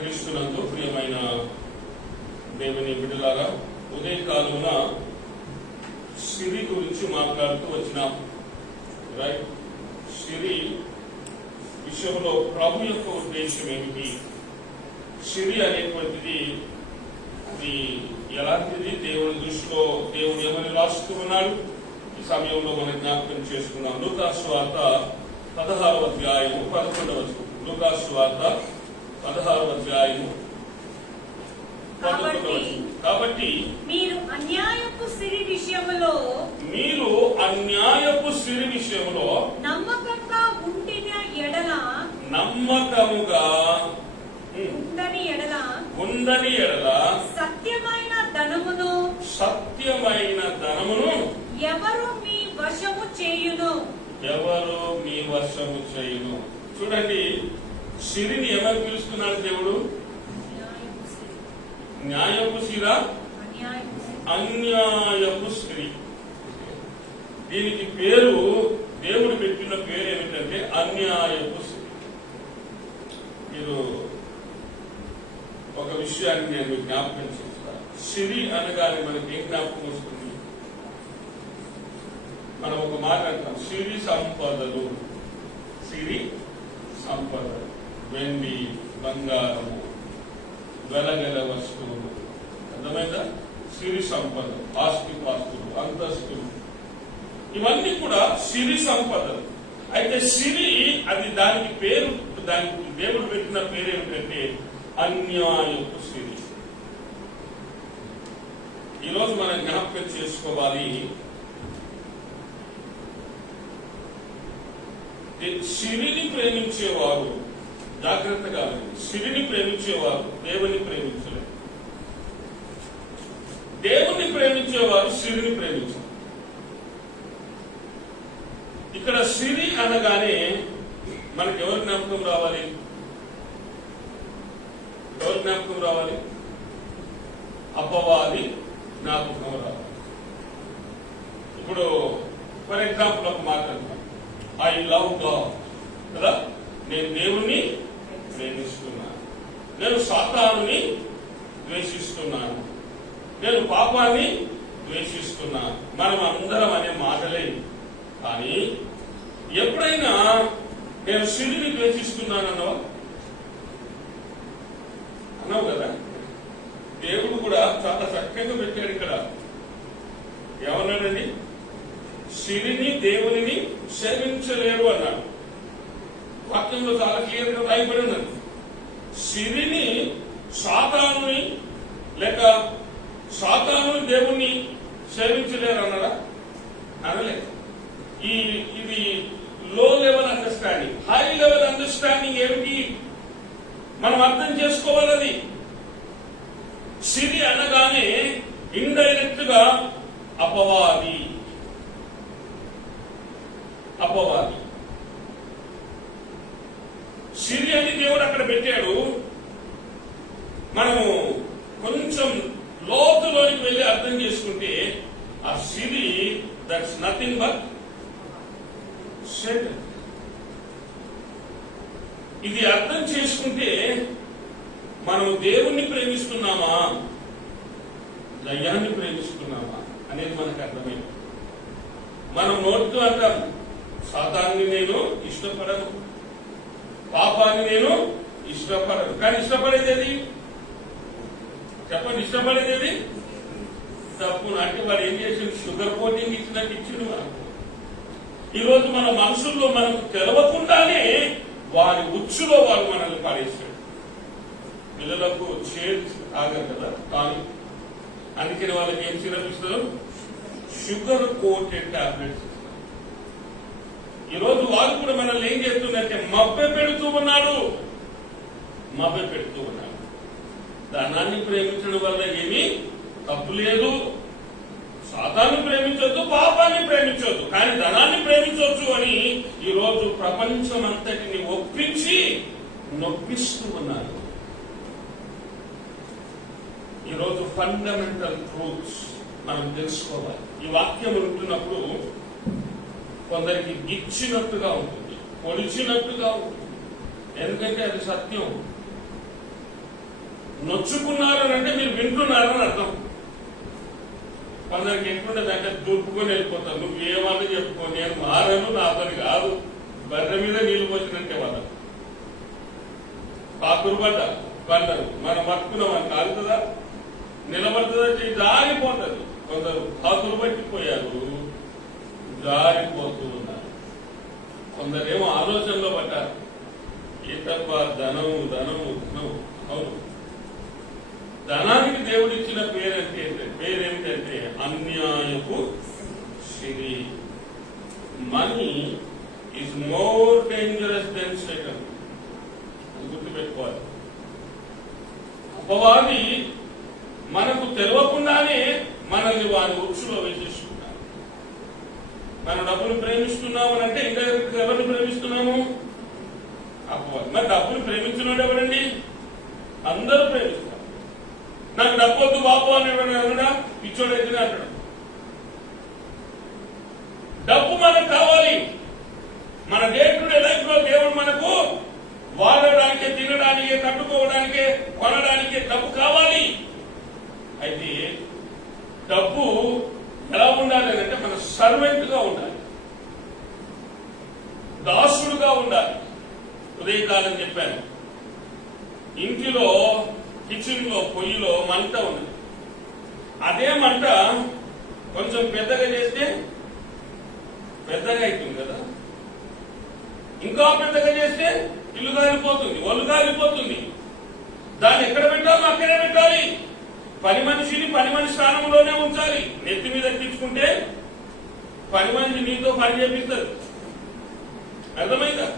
క్రీస్తునందు ప్రియమైన దేవుని బిడ్డలారా, ఉదయకాలమున సిరి గురించి మాట్లాడుతూ వచ్చినాం. రైట్, సిరి విషయంలో ప్రభు యొక్క ఉద్దేశం ఏమిటి? సిరి అనేటువంటిది అది ఎలాంటిది? దేవుని దృష్టిలో దేవుడు ఏమని రాస్తూ ఉన్నాడు? ఈ సమయంలో మనం జ్ఞాపకం చేసుకున్నాం. లూకాసు వార్త 16వ అధ్యాయము 11వ వచనం. లూకాసు వార్త 16వ అధ్యాయము 11వ వచనం. కాబట్టి మీరు అన్యాయపు సిరి విషయములో నమ్మకంగా ఉండని ఎడల సత్యమైన ధనమును ఎవరు మీ వశము చేయును. చూడండి, సిరిని ఎవరు పిలుస్తున్నాడు దేవుడు? న్యాయపు సిర, అన్యాయపు సిరి. దీనికి పేరు, దేవుడు పెట్టిన పేరు ఏమిటంటే అన్యాయపు సిరి. మీరు ఒక విషయాన్ని నేను జ్ఞాపకం చేస్తాను. సిరి అనగానే మనకి ఏం జ్ఞాపకం వస్తుంది? మనం ఒక మాట అంటాం, సిరి సంపదలు. సిరి సంపదలు, వెండి, బంగారము, వెలగల వస్తువులు. అర్థమైందా? సిరి సంపద, ఆస్తిపాస్తులు, అంతస్తులు, ఇవన్నీ కూడా సిరి సంపదలు. అయితే సిరి అది దానికి పేరు, దానికి దేవుడు పెట్టిన పేరు ఏమిటంటే అన్యాయపు సిరి. ఈరోజు మనం జ్ఞాపకం చేసుకోవాలి, సిరిని ప్రేమించేవారు జాగ్రత్తగా, సిరిని ప్రేమించేవారు దేవుని ప్రేమించలేదు. దేవుణ్ణి ప్రేమించేవారు సిరిని ప్రేమించారు. ఇక్కడ సిరి అనగానే మనకి ఎవరి జ్ఞాపకం రావాలి? అపవాది జ్ఞాపకం రావాలి. ఇప్పుడు ఫర్ ఎగ్జాంపుల్ ఒక మాట అంటాం, ఐ లవ్ గాడ్ కదా, నేను దేవుణ్ణి ప్రేమిస్తున్నాను, నేను సాతానుని ద్వేషిస్తున్నాను, నేను పాపాన్ని ద్వేషిస్తున్నాను. మనం అందరం అనే మాటలే. కానీ ఎప్పుడైనా నేను సిరిని ద్వేషిస్తున్నానన్నావా? అన్నావు కదా. దేవుడు కూడా చాలా చక్కగా పెట్టాడు ఇక్కడ. ఏమన్నాడండి? సిరిని దేవునిని సేవించలేరు అన్నాడు. వాక్యంలో చాలా క్లియర్ గా రాయబడి ఉన్నది. సిరిని సాతానుని లేక సాతానుని దేవుణ్ణి సేవించలేరు అన్నాడా? అనలేదు. ఇది లో level understanding. High level understanding ఏమిటి మనం అర్థం చేసుకోవాలని. సిరి అనగానే ఇండైరెక్ట్ గా అపవాది. సిరి అని దేవుడు అక్కడ పెట్టాడు. మనము కొంచెం లోతులోనికి వెళ్ళి అర్థం చేసుకుంటే ఆ సిరి దట్స్ నథింగ్ బట్ షెడ్. ఇది అర్థం చేసుకుంటే మనం దేవుణ్ణి ప్రేమిస్తున్నామా, దయ్యాన్ని ప్రేమిస్తున్నామా అనేది మనకు అర్థమైంది. మనం నోటితో అంటాం, సాతాన్ని నేను ఇష్టపడను, పాపాన్ని నేను ఇష్టపడను. కానీ ఇష్టపడేది చెప్పండి, ఇష్టపడేది తప్పు. అంటే వాడు ఏం చేసింది? షుగర్ కోటింగ్ ఇచ్చినట్టు ఇచ్చిండు మనకు. ఈరోజు మన మనసుల్లో మనకు తెలవకుండానే వారి ఉచ్చులో వారు మనల్ని పడేస్తాడు. పిల్లలకు చేదు తాగరు కదా, కానీ అందుకని వాళ్ళకి ఏం సిరప్ ఇస్తారు? Sugar coated tablets. ఈరోజు వాళ్ళు కూడా మనల్ని ఏం చేస్తుందంటే మభ్య పెడుతూ ఉన్నాడు. ధనాన్ని ప్రేమించడం వల్ల ఏమీ తప్పు లేదు. సాతాన్ని ప్రేమించొద్దు, పాపాన్ని ప్రేమించొద్దు, కానీ ధనాన్ని ప్రేమించవచ్చు అని ఈరోజు ప్రపంచం అంతటిని ఒప్పించి నొప్పిస్తూ ఉన్నారు. ఈరోజు ఫండమెంటల్ ట్రూత్స్ మనం తెలుసుకోవాలి. ఈ వాక్యం ఉంటున్నప్పుడు కొందరికి గిచ్చినట్టుగా ఉంటుంది, పొడిచినట్టుగా ఉంటుంది. ఎందుకంటే అది సత్యం. నొచ్చుకున్నారు అని అంటే మీరు వింటున్నారని అర్థం. కొందరికి ఎట్లుంటది అంటే దుర్పుకొని వెళ్ళిపోతారు. నువ్వు ఏమని చెప్పుకో, నేను మారను, నాతోని కాదు. బర్రె మీద నీళ్లు పోసినట్టే వాళ్ళ పాకురు పడ్డారు. మనం పట్టుకున్నామని కాలుతుందా, నిలబడుతుందా, జారిపోతుంది. కొందరు పాకురు పట్టిపోయారు, జారిపోతూ ఉన్నారు. కొందరేమో ఆలోచనలో పడ్డారు. ఏ తప్ప ధనము ధనము ధనము. అవును, ధనానికి దేవుడిచ్చిన పేరేమిటంటే అన్యాయపు సిరి. Money is more dangerous than Satan. గుర్తుపెట్టుకోవాలి. అపవాది మనకు తెలియకుండానే మనల్ని వారి ఉచ్చులో వేసేసుకుంటారు. మనం డబ్బులు ప్రేమిస్తున్నాము అని అంటే ఇంకా ఎవరిని ప్రేమిస్తున్నాము? అపవాది. మరి డబ్బులు ప్రేమించినోడు ఎవరండి? అందరూ ప్రేమిస్తారు. నాకు డబ్బు వద్దు బాబు అని ఎవరైనా పిచ్చోడైతేనే అంటాడు. డబ్బు మనకు కావాలి. మన డే టు డే లైఫ్ లో దేవుడు మనకు వాడడానికి, తినడానికి, కట్టుకోవడానికి, కొనడానికి డబ్బు కావాలి. అయితే డబ్బు ఎలా ఉండాలి అంటే మన సర్వెంట్ గా ఉండాలి, దాసుడుగా ఉండాలి. ఉదయకాలం చెప్పాను, ఇంటిలో కిచెన్ లో పొయ్యిలో మంట ఉన్నది. అదే మంట కొంచెం పెద్దగా చేస్తే పెద్దగా అవుతుంది కదా, ఇంకా పెద్దగా చేస్తే ఇల్లు కాలిపోతుంది, ఒళ్ళు కాలిపోతుంది. దాన్ని ఎక్కడ పెట్టాలో అక్కడే పెట్టాలి. పని మనిషిని పని మనిషి స్థానంలోనే ఉంచాలి. నెత్తి మీద ఎక్కించుకుంటే పని మనిషి నీతో పని చేపిస్తారు. అర్థమైందా?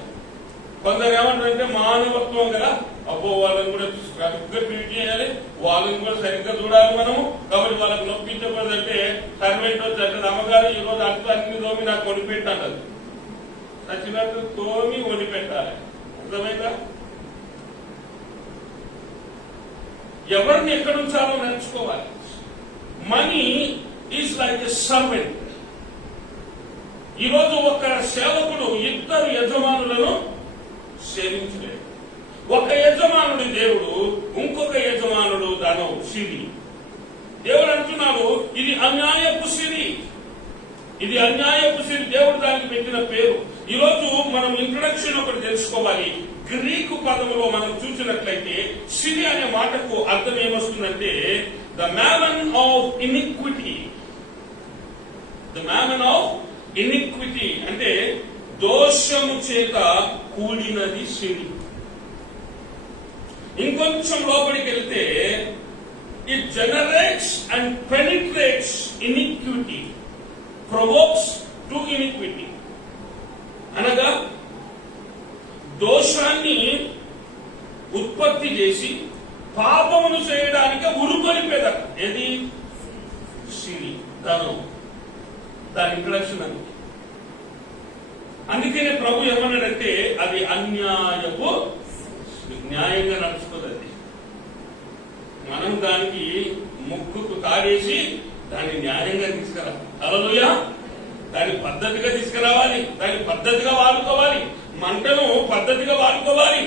కొందరు ఏమంటారంటే మానవత్వం కదా, అబ్బో వాళ్ళని కూడా సరిగ్గా ట్రీట్ చేయాలి, వాళ్ళని కూడా సరిగ్గా చూడాలి మనము, కాబట్టి వాళ్ళకి నొప్పించకూడదంటే సర్వెంట్ వచ్చి అంటే అమ్మగారు ఈ రోజు అన్ని తోమి నాకు కొనిపెట్టాలి, చచ్చినట్టు తోమి వండి పెట్టాలి. అర్థమైందా? ఎవరిని ఎక్కడ ఉంచాలో నేర్చుకోవాలి. Money is like a servant. ఈరోజు ఒక సేవకుడు ఇద్దరు యజమానులను సేవించలేడు. ఒక యజమానుడి దేవుడు, ఇంకొక యజమానుడు ధనం సిరి. దేవుడు అంటున్నాడు ఇది అన్యాయపు సిరి, ఇది అన్యాయపు సిరి. దేవుడు దానికి పెట్టిన పేరు. ఈ రోజు మనం ఇంట్రొడక్షన్ ఒకటి తెలుసుకోవాలి. గ్రీకు పదములో మనం చూసినట్లయితే సిరి అనే మాటకు అర్థం ఏమొస్తుందంటే the mammon of iniquity. The mammon of iniquity అంటే దోషము చేత కూడినది సిరి. ఇంకొంచెం లోపలికి వెళ్తే it generates and penetrates iniquity, provokes to iniquity. అనగా దోషాన్ని ఉత్పత్తి చేసి పాపమును చేయడానికి ఉరుకొలిపేద ఏది? సిరి, ధనం. దాని ఇంట్రడక్షన్ అని. అందుకనే ప్రభు ఏమన్నాడంటే అది అన్యాయపు, న్యాయంగా నడుచుకోదు. అది మనం దానికి ముక్కుకు తాగేసి దాన్ని న్యాయంగా తీసుకురా. హల్లెలూయా. దాన్ని పద్ధతిగా తీసుకురావాలి, దాన్ని పద్ధతిగా వాడుకోవాలి, మంటను పద్ధతిగా వాడుకోవాలి.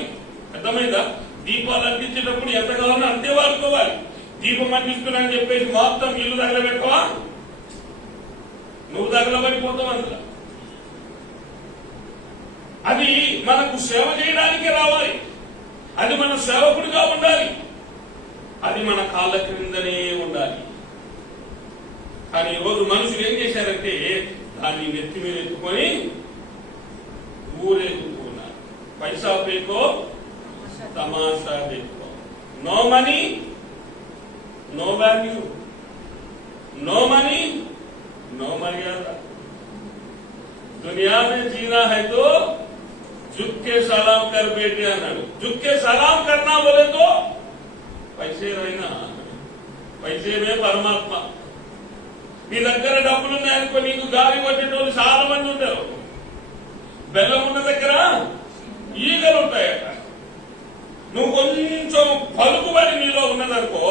అర్థమైందా? దీపాలు అందించేటప్పుడు ఎంత కావాలో అంతే వాడుకోవాలి. దీపం అందిస్తున్నానని చెప్పేసి మొత్తం ఇల్లు తగలబెట్టవా, నువ్వు తగలబడిపోతావు అందులో. అది మనకు సేవ చేయడానికే రావాలి, అది మన సేవకుడిగా ఉండాలి, అది మన కాళ్ళ క్రిందనే ఉండాలి. కానీ ఈరోజు మనుషులు ఏం చేశారంటే దాన్ని నెత్తి మీద ఎత్తుకొని ఊరేగుతున్నారు. పైసా పేకో తమాషా देखो, no money no value, no money no मर्यादा. दुनिया में जीना है तो झुक के सलाम कर बेटे అన్నాడు. झुक के सलाम करना बोले तो पैसे रहना, पैसे में परमात्मा. నీ దగ్గర డబ్బులు ఉన్నాయనుకో నీకు గాలి కొట్టేటోళ్ళు చాలా మంది ఉంటారు. బెల్లం ఉన్న దగ్గర ఈగలు ఉంటాయట. నువ్వు కొంచెం పలుకుబడి నీలో ఉన్నదనుకో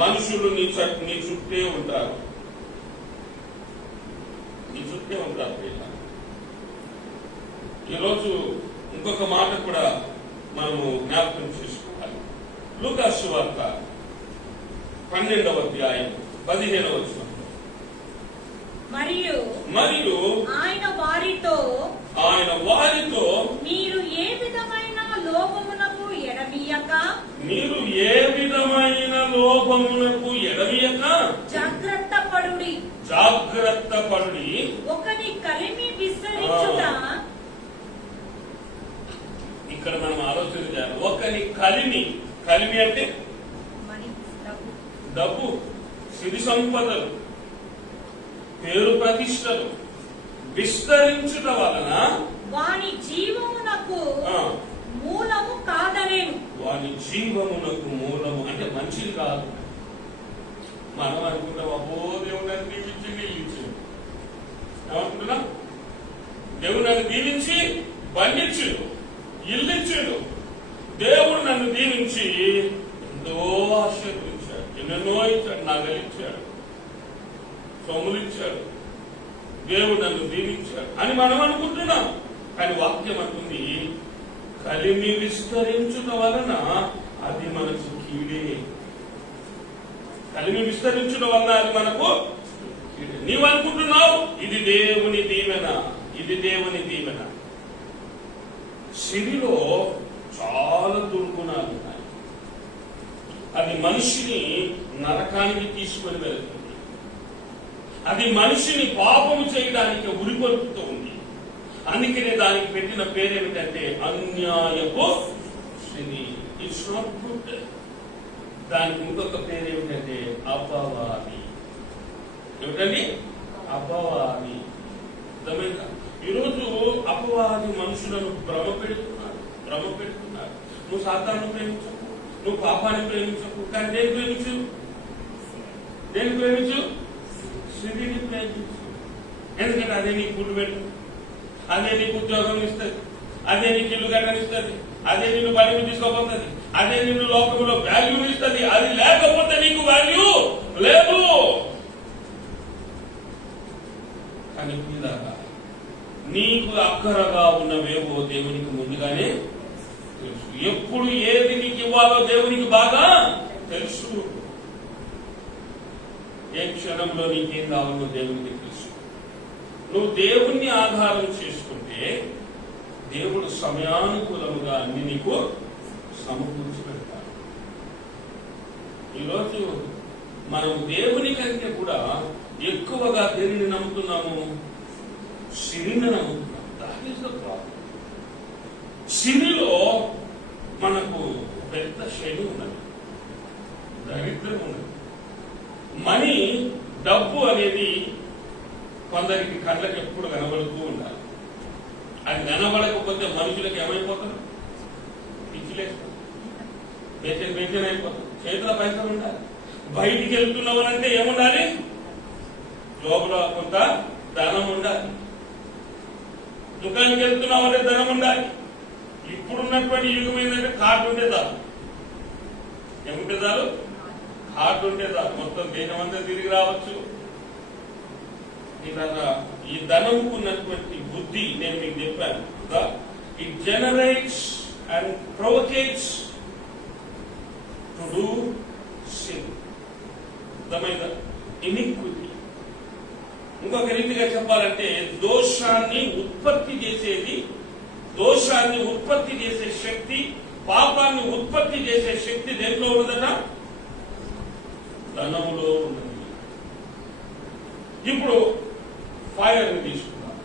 మనుషులు నీ చుట్టే ఉంటారు, నీ చుట్టే ఉంటారు. ఈరోజు ఇంకొక మాట కూడా మనము జ్ఞాపకం చేసుకోవాలి. లూకాసు సువార్త 12వ అధ్యాయం 15వ వచనం. మరియు ఆయన వారితో మీరు ఏ విధమైన లోభమునకు ఎడమియక జాగ్రత్త పడుడి ఒకని కలిమి విస్తరించుట. ఇక్కడ మనం ఆలోచన చేయాలి. ఒకని కలిమి అంటే డబ్బు, సిరి సంపదలు, పేరు ప్రతిష్టలు విస్తరించుట వలన వాని జీవమునకు మూలము కాదనేను. వాని జీవమునకు మూలము అంటే మంచిది కాదు. మనం అనుకుంటాం, అబ్బో దేవుడు నన్ను దీవించి ఇచ్చాడు. ఏమనుకుంటున్నా? దేవుడు నన్ను దీవించి బంధించాడు, ఇల్లిచ్చాడు. దేవుడు నన్ను దీవించి ఎంతో ఆశీర్వదించాడు, ఎన్నెన్నో ఇచ్చాడు, నగలిచ్చాడు, సొమ్ములిచ్చాడు. దేవుడు నన్ను దీవించాడు అని మనం అనుకుంటున్నాం. కానీ వాక్యం అంటుంది, కలిమి విస్తరించుట వలన అది మనకు కీడే. కలిమి విస్తరించుట వలన అది మనకు కీడే. నీవు అనుకుంటున్నావు ఇది దేవుని దీవెన, ఇది దేవుని దీవెన. సిరిలో చాలా దుర్గుణాలు ఉన్నాయి. అది మనిషిని నరకానికి తీసుకొని వెళ్తుంది. అది మనిషిని పాపము చేయడానికి ఉరికొల్పుతూ ఉంది. అందుకనే దానికి పెట్టిన పేరేమిటంటే అన్యాయపు సిరి. It's not good. దానికి ఇంకొక పేరేమిటంటే అపవాది. ఏమిటండి? అపవాది. అర్థమైందా? ఈరోజు అపవాది మనుషులను భ్రమ పెడుతున్నారు. నువ్వు సాతాను ప్రేమించకు, నువ్వు పాపాన్ని ప్రేమించకు. కానీ దేని ప్రేమించు? సిరిని ప్రేమించు. ఎందుకంటే అదే నీకు గుడ్డు పెట్టు, అదే నీకు ఉద్యోగం ఇస్తుంది, అదే నీకు ఇల్లు కట్టనిస్తుంది, అదే నిన్ను బడికి తీసుకోబోతుంది, అదే నిన్ను లోకంలో వాల్యూ ఇస్తుంది. అది లేకపోతే నీకు వాల్యూ లేదు. కానీ నీకు అక్కరగా ఉన్నవేవో దేవునికి ముందుగానే తెలుసు. ఎప్పుడు ఏది నీకు ఇవ్వాలో దేవునికి బాగా తెలుసు. ఏ క్షణంలో నీకేం కావాలో దేవునికి తెలుసు. నువ్వు దేవుణ్ణి ఆధారం చేసుకుంటే దేవుడు సమయానుకూలముగా అన్ని నీకు సమకూర్చి పెడతాడు. ఈరోజు మనం దేవుని కంటే కూడా ఎక్కువగా దేనిని నమ్ముతున్నాము? సిరిని నమ్ముతున్నాం. That is the problem. సిరిలో మనకు పెద్ద శని ఉన్నది, దరిద్రం ఉన్నది. మనీ, డబ్బు అనేది కొందరికి కళ్ళకి ఎప్పుడు కనబడుతూ ఉండాలి. అది కనబడకపోతే మనుషులకు ఏమైపోతారు? పిచ్చిలేస్తారు, అయిపోతారు. చేతిలో పైసలు ఉండాలి. బయటికి వెళ్తున్నామనంటే ఏముండాలి? జోబులో కొంత ధనం ఉండాలి. దుకాణానికి వెళ్తున్నామంటే ధనం ఉండాలి. ఇప్పుడున్నటువంటి యుగం ఏంటంటే కార్డు ఉంటే చాలు. ఏముంటే చాలు? కార్డు ఉంటే చాలు. మొత్తం దేశం అంతా తిరిగి రావచ్చు. ఇలాగా ఈ ధనముకున్నటువంటి బుద్ధి నేను మీకు చెప్పాను. It generates and provokes to do sin. అర్థమైందా? ఇనిక్విటీ. ఇంకొక రీతిగా చెప్పాలంటే దోషాన్ని ఉత్పత్తి చేసే శక్తి, పాపాన్ని ఉత్పత్తి చేసే శక్తి దేంట్లో ఉన్నదట? ధనములో ఉన్నది. ఇప్పుడు ఫైర్ ని తీసుకున్నాం.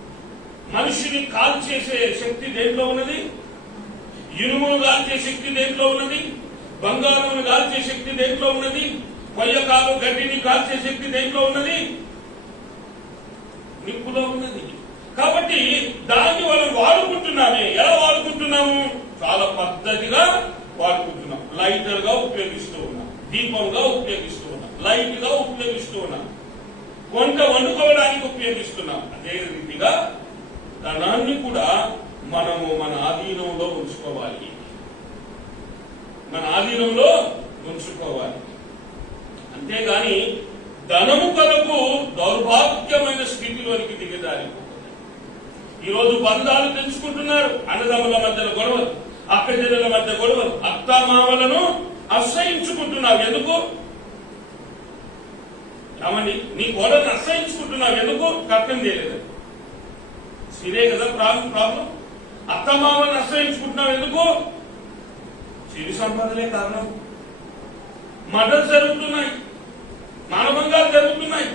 మనిషిని కాల్చేసే శక్తి దేంట్లో ఉన్నది? ఇనుమును కాల్చే శక్తి దేంట్లో ఉన్నది? బంగారమును కాల్చే శక్తి దేంట్లో ఉన్నది? కొయ్యకాలు గడ్డిని కాల్చే శక్తి దేంట్లో ఉన్నది? నిప్పులో ఉన్నది. కాబట్టి దాన్ని మనం వాడుకుంటున్నామే. ఎలా వాడుకుంటున్నాము? చాలా పద్ధతిగా వాడుకుంటున్నాం. లైటర్ గా ఉపయోగిస్తూ ఉన్నాం, దీపంగా ఉపయోగిస్తూ ఉన్నాం, లైట్ గా ఉపయోగిస్తూ ఉన్నాం, వంట వండుకోవడానికి ఉపయోగిస్తున్నాం. అదే రీతిగా ధనాన్ని కూడా మనము మన ఆధీనంలో ఉంచుకోవాలి. అంతేగాని ధనము కొరకు దౌర్భాగ్యమైన స్థితిలోనికి దిగజారిపోతుంది. ఈరోజు బంధాలు తెంచుకుంటున్నారు. అన్నదమ్ముల మధ్య గొడవలు, అక్కచెల్లెల మధ్య గొడవలు, అత్తామామలను అసహించుకుంటున్నావు ఎందుకు? ఏమని నీ కోడల్ని అసహించుకుంటున్నావు ఎందుకు? కట్నం చేయలేదు, సిరే కదా ప్రాబ్లం. అత్తమామని అసహించుకుంటున్నావు ఎందుకు? సిరి సంపదలే కారణం. మర్డర్స్ జరుగుతున్నాయి, మానభంగాలు జరుగుతున్నాయి,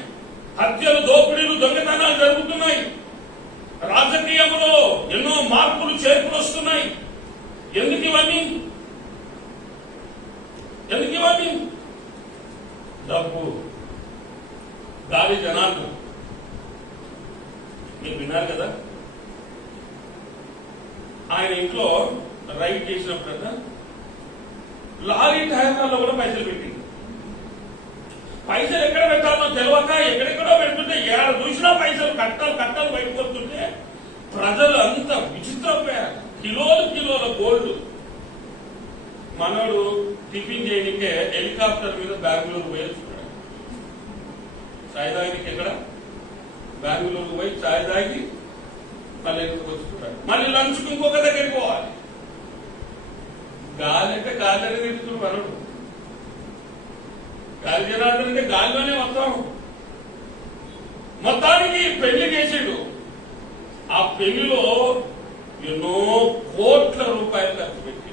హత్యలు, దోపిడీలు, దొంగతనాలు జరుగుతున్నాయి. రాజకీయంలో ఎన్నో మార్పులు చేర్పులు వస్తున్నాయి. ఎందుకు ఇవన్నీ? డబ్బు, గాలి జనాలు. మీరు విన్నారు కదా, ఆయన ఇంట్లో రైడ్ చేసినప్పుడు లారీ టైర్లలో కూడా పైసలు పెట్టింది. పైసలు ఎక్కడ పెట్టాలో తెలియక ఎక్కడెక్కడో పెడుతుంటే ఏడ చూసినా పైసలు కట్టలు బయటకు వస్తుంటే ప్రజలు అంత విచిత్రపోయారు. కిలోల గోల్డ్. మనోడు టిఫిన్ చేయడానికే హెలికాప్టర్ మీద బెంగళూరు పోయి వచ్చుకున్నాడు. చాయ్ తాగికి ఎక్కడ? బెంగళూరు పోయి చాయ్ తాగి మళ్ళీ ఎందుకు వచ్చుకుంటాడు. మళ్ళీ లంచ్కి ఇంకొక దగ్గరికి పోవాలి. గాలి అంటే గాలి అనేది తిరుగుతుంది మనోడు. గాలి జనార్దన్ అంటే గాలిలోనే మొత్తానికి పెళ్లి చేసాడు. ఆ పెళ్లిలో ఎన్నో కోట్ల రూపాయలు ఖర్చు పెట్టి,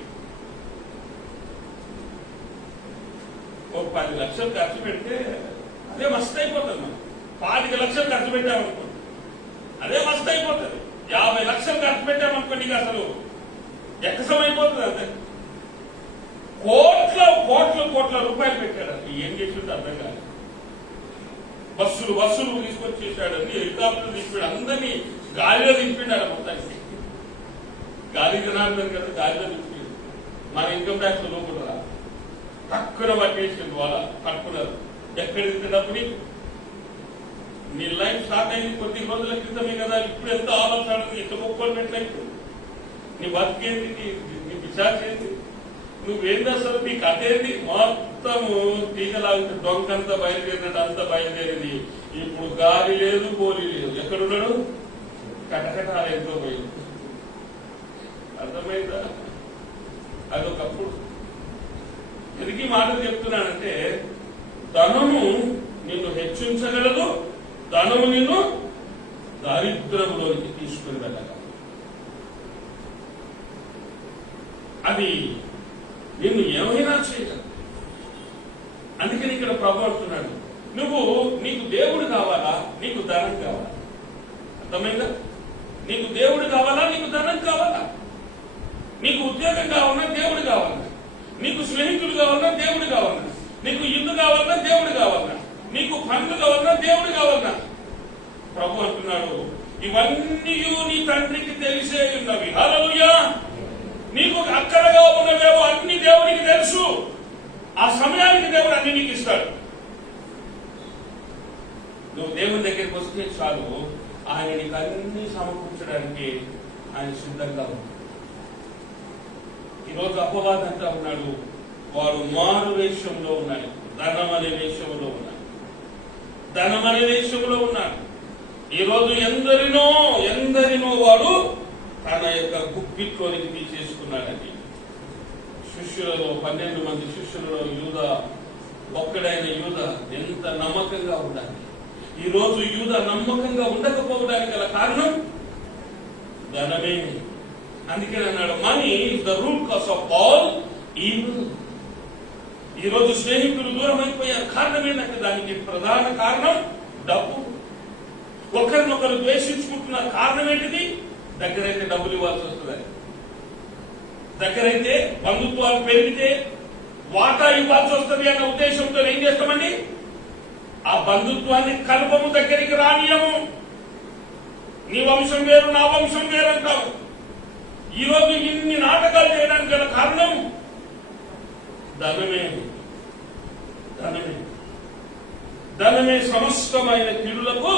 ఒక 10 లక్షలు ఖర్చు పెడితే అదే మస్తు అయిపోతుంది. మనం 25 లక్షలు ఖర్చు పెట్టామనుకోండి, అదే మస్తు అయిపోతుంది. 50 లక్షలు ఖర్చు పెట్టామనుకోండి, ఇక అసలు ఎక్కసమైపోతుంది. అంతే కోట్ల రూపాయలు పెట్టాడు. అసలు ఏం చేసిండు అర్థం కాదు. బస్సులు తీసుకొచ్చేసాడు, అన్ని హెలికాప్టర్లు తీసుకున్నాడు, అందరినీ గాలిలో దింపిండాడు. మొత్తానికి గాలి జనార్దన్ కదా, గాలిలో దింపిండు. మన ఇన్కమ్ ట్యాక్స్ లోపల తక్కువ పట్టేసింది. వాళ్ళ పట్టుకున్నారు. ఎక్కడ తింటున్నప్పుడు నీ లైఫ్ స్టార్ట్ అయింది కొద్ది రోజుల క్రితమే కదా, ఇప్పుడు ఎంత ఆలోచన, ఎంత గొప్పలు పెట్టలేదు. నీ బతికేంది, నీ విచారణ ఏంది, నువ్వేంది, అసలు నీ కథ ఏంది? మొత్తము తీగలాగితే డొంకంతా బయలుదేరినట్టు అంతా బయలుదేరింది. ఇప్పుడు గాలి లేదు, గోలి లేదు. ఎక్కడున్నాడు? కటకటాలు ఎంతో పోయింది. అర్థమైందా? అదొకప్పుడు. ఎందుకు ఈ మాటలు చెప్తున్నానంటే, ధనము నిన్ను హెచ్చించగలదు, ధనము నిన్ను దారిద్ర్యంలోకి తీసుకుని వెళ్ళగలదు. అది నిన్ను ఏమైనా చేయగలదు. అందుకని ఇక్కడ ప్రభు అంటున్నాడు, నీకు దేవుడు కావాలా, నీకు ధనం కావాలా? అర్థమైందా? నీకు దేవుడు కావాలా, నీకు ధనం కావాలా? నీకు ఉద్యోగం కావాలన్నా దేవుడు కావాలన్నా, నీకు స్నేహితుడు కావాలన్నా దేవుడు కావాలన్నా, నీకు ఇల్లు కావాలన్నా దేవుడు కావాలన్నా, నీకు పనులు కావాలన్నా దేవుడు కావాలన్నా, ప్రభు అంటున్నాడు ఇవన్నీ నీ తండ్రికి తెలిసే ఉన్నవి. హల్లెలూయా. నీకు అక్కడగా ఉన్నవేమో అన్ని దేవుడికి తెలుసు. ఆ సమయానికి దేవుడు అన్ని నీకు ఇస్తాడు. నువ్వు దేవుని దగ్గరికి వస్తే చాలు, ఆయన నీకు అన్ని సమకూర్చడానికి ఆయన సిద్ధంగా ఉన్నాడు. ఈరోజు అపవాది అంతా ఉన్నాడు, వాడు మారు వేషంలో ఉన్నాడు, ధనం అనే వేషంలో ఉన్నాడు. ఈరోజు ఎందరినో వాడు తన యొక్క గుప్పిట్లోనికి తీసేసుకున్నాడని. శిష్యులలో 12 మంది శిష్యులలో ఒక్కడైన యూదా ఎంత నమ్మకంగా ఉండాలి. ఈరోజు యూదా నమ్మకంగా ఉండకపోవడానికి గల కారణం ధనమే. అందుకే అన్నాడు, money is the root cause of all evil. ఈరోజు స్నేహితులు దూరం అయిపోయారు. కారణం ఏంటంటే దానికి ప్రధాన కారణం డబ్బు. ఒకరినొకరు ద్వేషించుకుంటున్నారు. కారణం ఏంటిది? దగ్గరైతే డబ్బులు ఇవ్వాల్సి వస్తుంది, దగ్గరైతే బంధుత్వాలు పెరిగితే వాటా ఇవ్వాల్సి వస్తుంది అన్న ఉద్దేశంతో ఏం చేస్తామండి? ఆ బంధుత్వాన్ని కలుపము, దగ్గరికి రానియము. నీ వంశం వేరు, నా వంశం వేరు అంటావు. ఈరోజు ఇన్ని నాటకాలు చేయడానికి గల కారణం ధనమే సమస్తమైన కీడులకు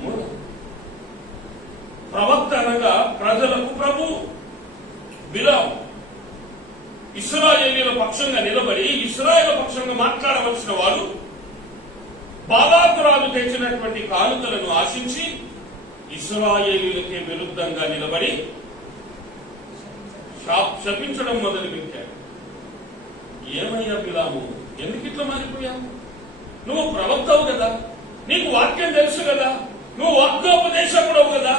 మూలం. ప్రవక్త అనగా ప్రజలకు ప్రభు. బిలాము ఇశ్రాయేలీయుల పక్షంగా నిలబడి ఇశ్రాయేలు పక్షంగా మాట్లాడవలసిన వాడు బాలాకు రాజు తెచ్చినటువంటి కానుకలను ఆశించి ఇశ్రాయేలీయులకే విరుద్ధంగా నిలబడి శపించడం మొదలుపెట్టాడు. ఏమయ్యా బిలాము, ఎందుకు ఇట్లా మారిపోయావు? నువ్వు ప్రవక్తవు కదా, నీకు వాక్యం తెలుసు కదా, నువ్వు వాక్యోపదేశకుడవు కదా,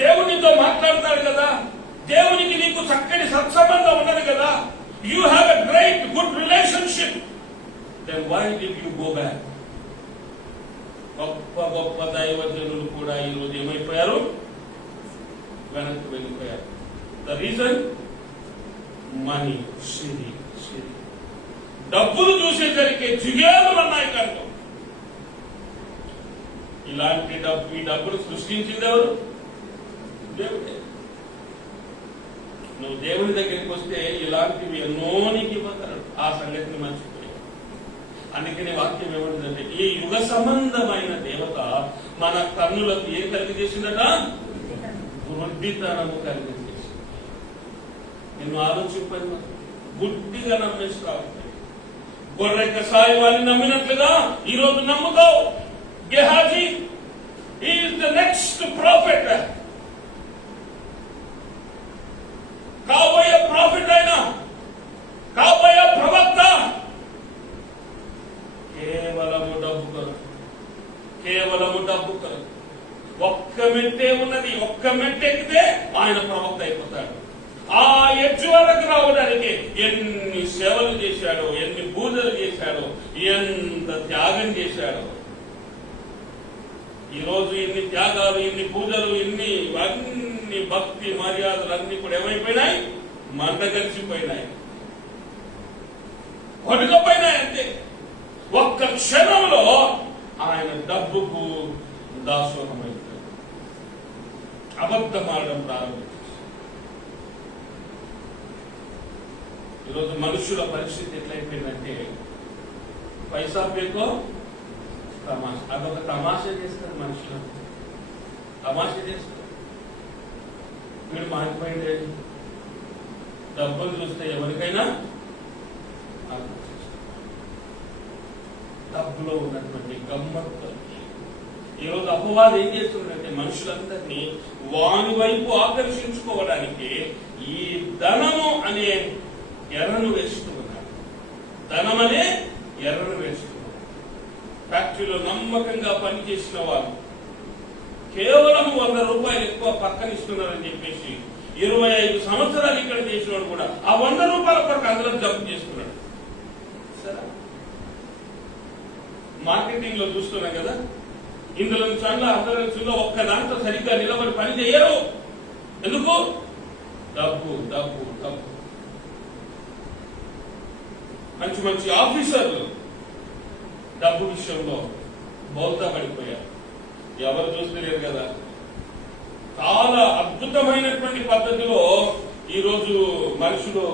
దేవునితో మాట్లాడతాడు కదా, దేవునికి నీకు చక్కటి సత్సంబంధం ఉన్నది కదా, you have a great good relationship, then why did you go back? గొప్ప గొప్ప దైవజనులు కూడా ఈరోజు ఏమైపోయారు? వెనక్కి వెళ్ళిపోయారు. ద రీజన్ మనీ, సిరి. డబ్బులు చూసేసరికి జిగేలు అన్నాయి కంటూ. ఇలాంటి ఈ డబ్బులు సృష్టించింది ఎవరు? దేవుడే. నువ్వు దేవుని దగ్గరికి వస్తే ఇలాంటివి ఎన్నో నీకు ఇవ్వతాడు. ఆ సంగతిని మర్చిపోయి. అందుకని వాక్యం ఏమంటుందంటే, ఈ యుగ సంబంధమైన దేవత మన కన్నులకు ఏం కలిగజేసిందట? గుడ్డితనము కలిగజేసింది. నిన్ను ఆలోచింపని గుడ్డిగా నమ్మేస్తావు. గొర్రె కసాయి వారిని నమ్మినట్లుగా ఈ రోజు నమ్ముతావు. Gehazi is the next prophet, కాబోయే ప్రాఫిట్ అయినా, కాబోయే ప్రవక్త కేవలము డబ్బు కొరకు, కేవలము డబ్బు కొరకు. ఒక్క మెట్టే ఉన్నది, ఒక్క మెట్టెక్కితే ఆయన ప్రవక్త అయిపోతాడు. ఆ ఎడ్జు వరకు రావడానికి ఎన్ని సేవలు చేశాడో, ఎన్ని పూజలు చేశాడో, ఎంత త్యాగం చేశాడో. ఈరోజు ఇన్ని త్యాగాలు, ఇన్ని పూజలు, అన్ని భక్తి మర్యాదలు అన్ని కూడా ఏమైపోయినాయి? మందగలిసిపోయినాయి, కొడుకపోయినాయి. అంతే. ఒక్క క్షణంలో ఆయన డబ్బుకు దాసోహమైపోయాడు, అబద్ధమాడడం ప్రారంభించాడు. ఈరోజు మనుషుల పరిస్థితి ఎట్లయిపోయిందంటే, పైసా పేకో తమాషా, అదొక తమాషా చేస్తారు మనుషులు, తమాషా చేస్తారు. వీడు మారిపోయింది. డబ్బులు చూస్తే ఎవరికైనా డబ్బులో ఉన్నటువంటి గమ్మత్తు. ఈరోజు అపవాదం ఏం చేస్తుందంటే, మనుషులందరినీ వాని వైపు ఆకర్షించుకోవడానికి ఈ ధనము అనే ఎర్రను వేసుకున్నారు. ధనం అనే ఎర్రను వేసుకున్నారు. ఫ్యాక్టరీలో నమ్మకంగా పనిచేసిన వాళ్ళు కేవలం 100 రూపాయలు ఎక్కువ పక్కన ఇస్తున్నారని చెప్పేసి 25 సంవత్సరాలు ఇక్కడ చేసినవాడు కూడా ఆ 100 రూపాయల కొరకు అందరూ జబ్బు చేస్తున్నాడు. సరే, మార్కెటింగ్ లో చూస్తున్నాం కదా, ఇందులో చాలా అందరిలో ఒక్క దాంట్లో సరిగ్గా నిలబడి పని చేయరు. ఎందుకు? డబ్బు డబ్బు డబ్బు. మంచి మంచి ఆఫీసర్లు డబ్బు విషయంలో బోల్తా పడిపోయారు. ఎవరు చూస్తలేరు కదా. చాలా అద్భుతమైనటువంటి పద్ధతిలో ఈరోజు మనుషులు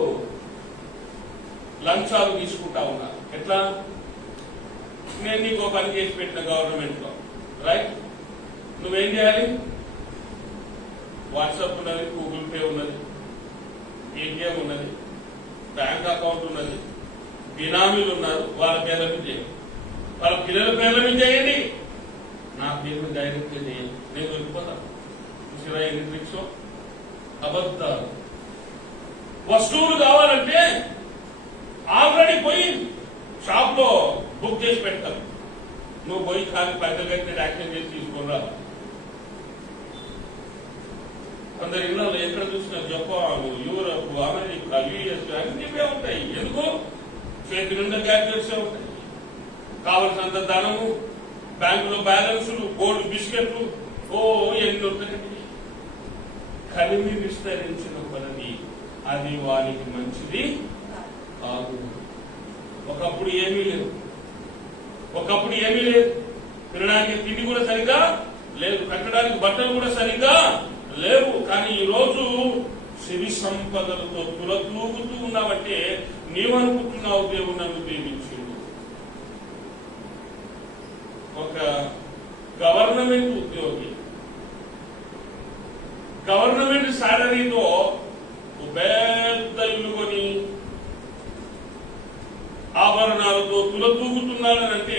లంచాలు తీసుకుంటా ఉన్నారు. ఎట్లా? నేను నీకు పని చేసి పెట్టిన గవర్నమెంట్ లో, రైట్? నువ్వేం చేయాలి? వాట్సాప్ ఉన్నది, గూగుల్ పే ఉన్నది, పేటిఎం ఉన్నది, బ్యాంక్ అకౌంట్ ఉన్నది, బినామీలు ఉన్నారు, వాళ్ళ పేర్ల మీద చేయండి, వాళ్ళ పిల్లల పేర్ల మీద చేయండి, నా పేరు మీద డైరెక్ట్ చేయండి, నేను వెళ్ళిపోతాను. చూసిరా ఎన్ని ట్రిక్స్, అబద్ధాలు. వస్తువులు కావాలంటే ఆల్రెడీ పోయి షాప్ లో బుక్ చేసి పెడతారు. నువ్వు పోయి ఖాళీ పైసలు కట్టిన యాక్షన్ చేసి తీసుకురా. కొందరు ఇళ్లలో ఎక్కడ చూసినా జపాన్, యూరప్, అమెరికా, యుఎస్ అన్ని ఉంటాయి. ఎందుకు? చేతి నిండా గ్యాడ్జెట్స్ ఉంటాయి. కావలసినంత ధనము, బ్యాంకులో బ్యాలెన్సులు, గోల్డ్ బిస్కెట్లు, ఎన్ని ఉంటాయి. కలిమి విస్తరించిన కొలది అది వారికి మంచిది కాదు. ఒకప్పుడు ఏమీ లేదు, తినడానికి తిండి కూడా సరిగ్గా లేదు, కట్టడానికి బట్టలు కూడా సరిగ్గా లేవు. కానీ ఈ రోజు సిరి సంపదలతో తులతూగుతూ ఉన్నావంటే నీవనుకుంటున్నావు దేవుడు నన్ను దీవించింది. ఒక గవర్నమెంట్ ఉద్యోగి గవర్నమెంట్ సాలరీతో పెద్ద ఇల్లు కొని ఆభరణాలతో తులతూగుతున్నాడనంటే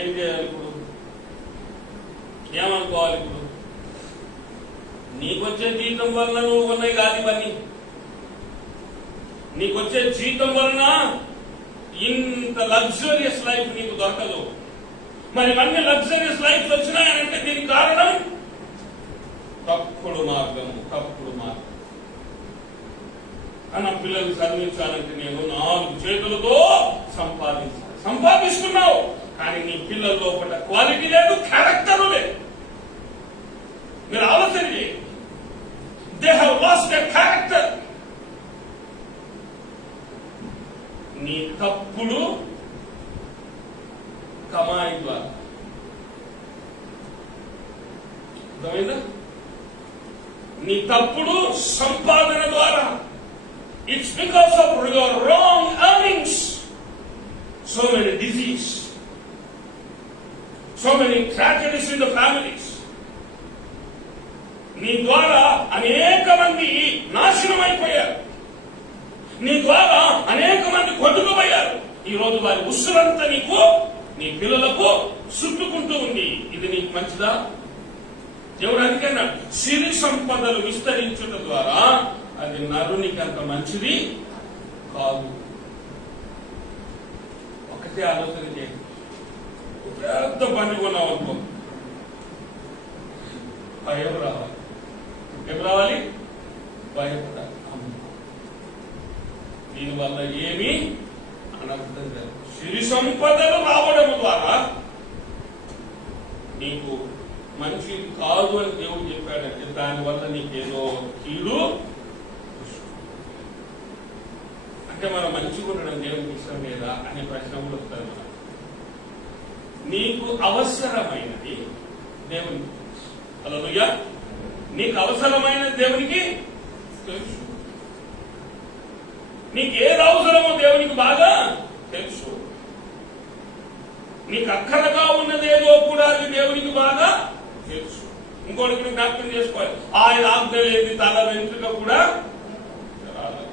ఏం చేయాలి? ఇప్పుడు ఏమనుకోవాలి? ఇప్పుడు నీకొచ్చే జీతం వల్ల నువ్వు ఉన్నాయి కాదు ఇవన్నీ. నీకు వచ్చే జీతం వలన ఇంత లగ్జరియస్ లైఫ్ నీకు దొరకదు. మరి అన్ని లగ్జరియస్ లైఫ్ వచ్చినాయనంటే దీనికి కారణం తప్పుడు మార్గం. అన్న పిల్లలు చదివించాలంటే నేను 4 చేతులతో సంపాదిస్తున్నావు, కానీ నీ పిల్లల లోపల క్వాలిటీ లేదు, క్యారెక్టర్ లేదు. మీరు ఆలోచన చేయండి. They have lost the character. నీ తప్పుడు కమాయి ద్వారా అర్థమైందా? నీ తప్పుడు సంపాదన ద్వారా. It's because of your wrong earnings. So many disease, so many tragedies in the families. నీ ద్వారా అనేక మంది నాశనం అయిపోయారు. నీ ద్వారా అనేక మంది కొట్టుకుపోయారు. ఈ రోజు వారి ఉసురంతా నీకు, నీ పిల్లలకు చుట్టుకుంటూ ఉంది. ఇది నీకు మంచిదా? దేవుడు అందుకన్నా సిరి సంపదలు విస్తరించడం ద్వారా అది నరునికి అంత మంచిది కాదు. ఒకటే ఆలోచన చేయండి. పెద్ద బండి కొన్నావు అనుకో, భయం రావాలి. ఎప్పుడు రావాలి? భయపడాలి. దీనివల్ల ఏమీ అనర్థం లేదు. సిరి సంపదలు రావడం ద్వారా నీకు మంచి కాదు అని దేవుడు చెప్పాడంటే దానివల్ల నీకేదో కీడు. అంటే మనం మంచిగా ఉండడం దేవునికి ఇష్టం లేదా అనే ప్రశ్న కూడా వస్తుంది మనకు. నీకు అవసరమైనది దేవునికి తెలుసు. హల్లెలూయా. నీకు అవసరమైనది దేవునికి తెలుసు. నీకు ఏది అవసరమో దేవునికి బాగా తెలుసు. నీకు అక్కరగా ఉన్నదేదో కూడా అది దేవునికి బాగా తెలుసు. ఇంకోటి జ్ఞాపకం చేసుకోవాలి. ఆయన ఆజ్ఞ లేని తల వెంట్రుక కూడా రాలేదు.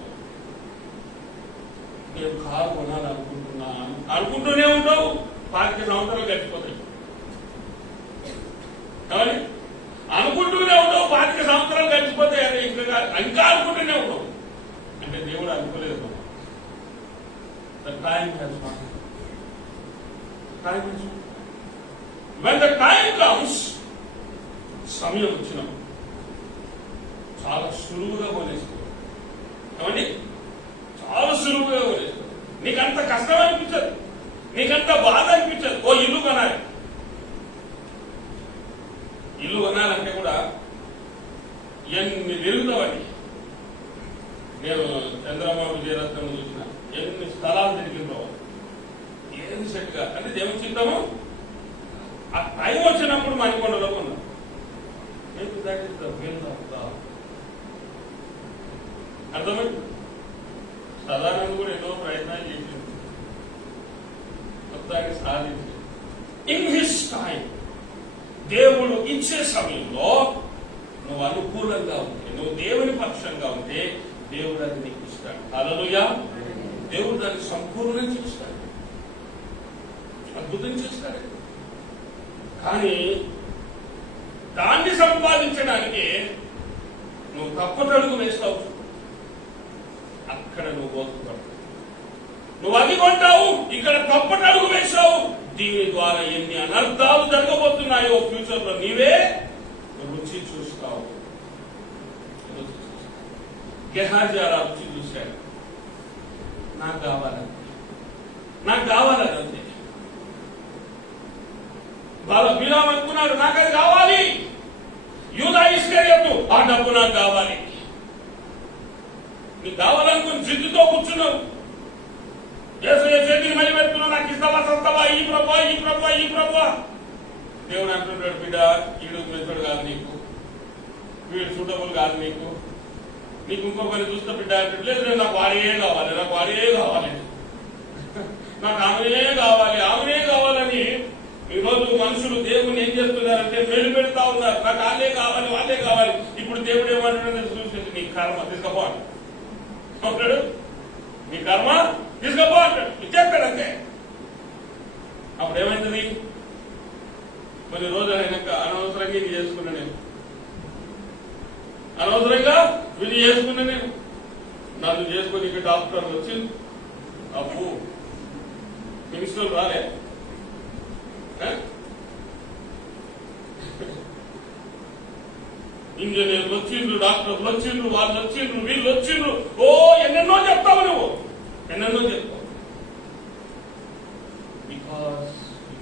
నేను కారు కొనాలనుకుంటున్నాను అనుకుంటూనే ఉంటావు. 25 సంవత్సరాలు గడిచిపోతాయి. అనుకుంటూనే ఉంటావు. 25 సంవత్సరాలు గడిచిపోతాయి. అదే ఇంకా అనుకుంటూనే ఉంటావు. అంటే దేవుడు అనుకోలేదు. When the time comes, సమయం వచ్చినప్పుడు చాలా సులువుగా కొనేసుకో. ఏమండి? చాలా సులువుగా కొనేసుకో. నీకంత కష్టం అనిపించదు, నీకంత బాధ అనిపించదు. ఓ ఇల్లు కొనాలి. ఇల్లు కొనాలంటే కూడా ఎన్ని తిరుగుతావండి. నేను చంద్రబాబు విజయరత్నం చూసిన ఎన్ని స్థలాలు తిరిగిందో ఏది సెట్గా అంటే దేవుని చిత్తము. ఆ టైం వచ్చినప్పుడు మణికొండలో ఉన్నాం. అర్థమైంది? సదానంద కూడా ఎన్నో ప్రయత్నాలు చేసింది, మొత్తాన్ని సాధించి. ఇన్ హిస్ టైం దేవుడు ఇచ్చే సమయంలో నువ్వు అనుకూలంగా ఉంటే, నువ్వు దేవుని పక్షంగా ఉంటే దేవుడు అది నీకు ఇస్తాడు. హల్లెలూయా. దేవుడు దాన్ని సంపూర్ణం చేస్తాడు, అద్భుతం చేస్తాడు. కానీ దాన్ని సంపాదించడానికి నువ్వు తప్పటడుగు వేస్తావు. అక్కడ నువ్వు బోధపడతావు. నువ్వు అది కొంటావు, ఇక్కడ తప్పటడుగు వేస్తావు. దీని ద్వారా ఎన్ని అనర్థాలు జరగబోతున్నాయో ఫ్యూచర్ లో నీవే రుచి చూస్తావు. గెహాజీ అలా రుచి చూశాడు. నాకు కావాలంటే వాళ్ళ బిలాం అనుకున్నాడు, నాకు అది కావాలి. యూదా ఇస్కరియోతు, ఆ డబ్బు నాకు కావాలి. నీకు కావాలనుకుని జిద్దుతో కూర్చున్నావు. యేసయ్య చేతిని మళ్ళీ పెడుతున్నావు, నాకు ఇస్తావా సస్తావా, ఈ ప్రభు. దేవుడు అంటుంటాడు, బిడ్డ వీడు మెచ్చడు కాదు నీకు, వీడు సూటబుల్ కాదు నీకు ఇంకొకరిని చూస్తే బిడ్డ అంటే లేదు, నాకు వాడే కావాలి, నాకు ఆమెనే కావాలని ఈరోజు మనుషులు దేవుని ఏం చేస్తున్నారంటే మెలి పెడతా ఉన్నారు. నాకు వాళ్ళే కావాలి. ఇప్పుడు దేవుడు ఏమంటున్నాడు చూసేది, నీ కర్మ తీసుకపో అంటాడు. నీ కర్మ తీసుకపో అంటాడు. ఇచ్చేస్తాడంతే. అప్పుడు ఏమైంది? కొన్ని రోజులు అయినాక అనవసరంగా ఇది చేసుకున్నా నేను నన్ను చేసుకొని డాక్టర్ వచ్చి అప్పు మినిస్టర్ రాలే, ఇంజనీర్లు వచ్చిండ్రు, డాక్టర్లు వచ్చిండ్రు, వాళ్ళు వచ్చిండ్రు, వీళ్ళు వచ్చిండ్రు. ఓ ఎన్నెన్నో చెప్తావు నువ్వు, ఎన్నెన్నో చెప్తావు. Because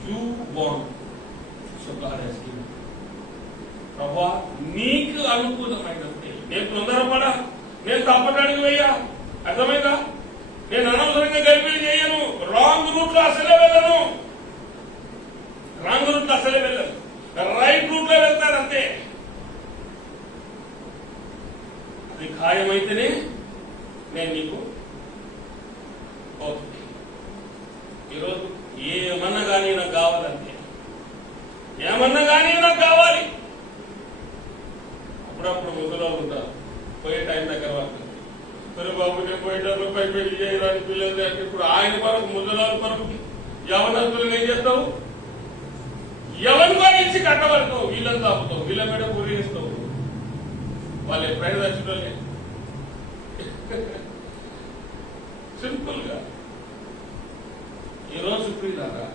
you want, so God has given. ప్రభువా నీకు అనుకూలమైనది. నేను తొందరపడా, నేను తప్పటానికి వెయ్యా, అర్థమైందా? నేను అనవసరంగా గర్భిణి చేయను, రాంగ్ రూట్ లో అసలే వెళ్ళను, రాంగ్ రూట్ లో అసలే వెళ్ళను, రైట్ రూట్ లో వెళ్తాను అంతే. అది ఖాయమైతేనే నేను నీకు ఓకే. ఈరోజు ఏమన్నా కానీ నాకు కావాలంటే, ఏమన్నా కానీ నాకు కావాలి. అప్పుడప్పుడు ముసలోళ్ళు ఉంటారు, పోయే టైం దగ్గర వస్తుంది, సరే బాబు నేను పోయేటప్పుడు పై పెళ్లి చేయడానికి పిల్లలు అంటే ఇప్పుడు ఆయన కొరకు ముసలోళ్ళ కొరకు యవనస్తులు ఏం చేస్తావు? ఎవరికో ఇచ్చి కట్టబడతావు, వీళ్ళని తాపుతావు, వీళ్ళ మీద పూరి చేస్తావు. వాళ్ళు ఎప్పుడైనా దర్శనలే సింపుల్ గా. ఈరోజు ప్రియులారా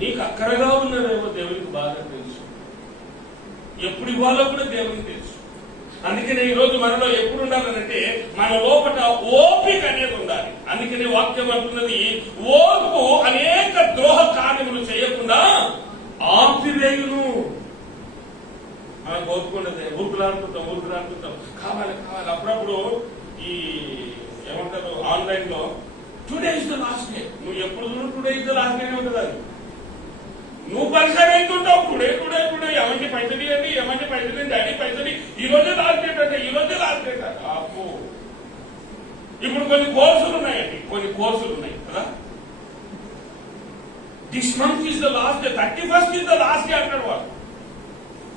నీకు అక్కరగా ఉన్నదేమో దేవునికి బాగా తెలుసు, ఎప్పుడు ఇవ్వాలో కూడా దేవునికి తెలుసు. అందుకనే ఈ రోజు మనలో ఎప్పుడు ఉండాలంటే మన లోపల ఓపిక అనేది ఉండాలి. అందుకనే వాక్యం అంటున్నది, ఓర్పు అనేక ద్రోహ కార్యములు చేయకుండా ఆపివేయును. మనం ఓర్పుకుంటే ఊరుకులాడుతుంటాం, కావాలి కావాలి. అప్పుడప్పుడు ఈ ఏమంటారు ఆన్లైన్ లో today is the last day, నువ్వు ఎప్పుడు today is the last day ఉంటుంది. అది నువ్వు పరిసరం అవుతుంటావు, టుడే టుడే టుడే ఏమంటే పైసలు ఇవ్వండి, ఏమంటే పైసలు డాడీ పైసలు, ఈ రోజే లాస్ట్ డేట్ అంటే ఈ రోజే లాస్ట్ డేట్ అంటే అప్పు. ఇప్పుడు కొన్ని కోర్సులు ఉన్నాయండి, కొన్ని కోర్సులు ఉన్నాయి కదా, this month is the last day, 31st is the last day అంటాడు వాడు.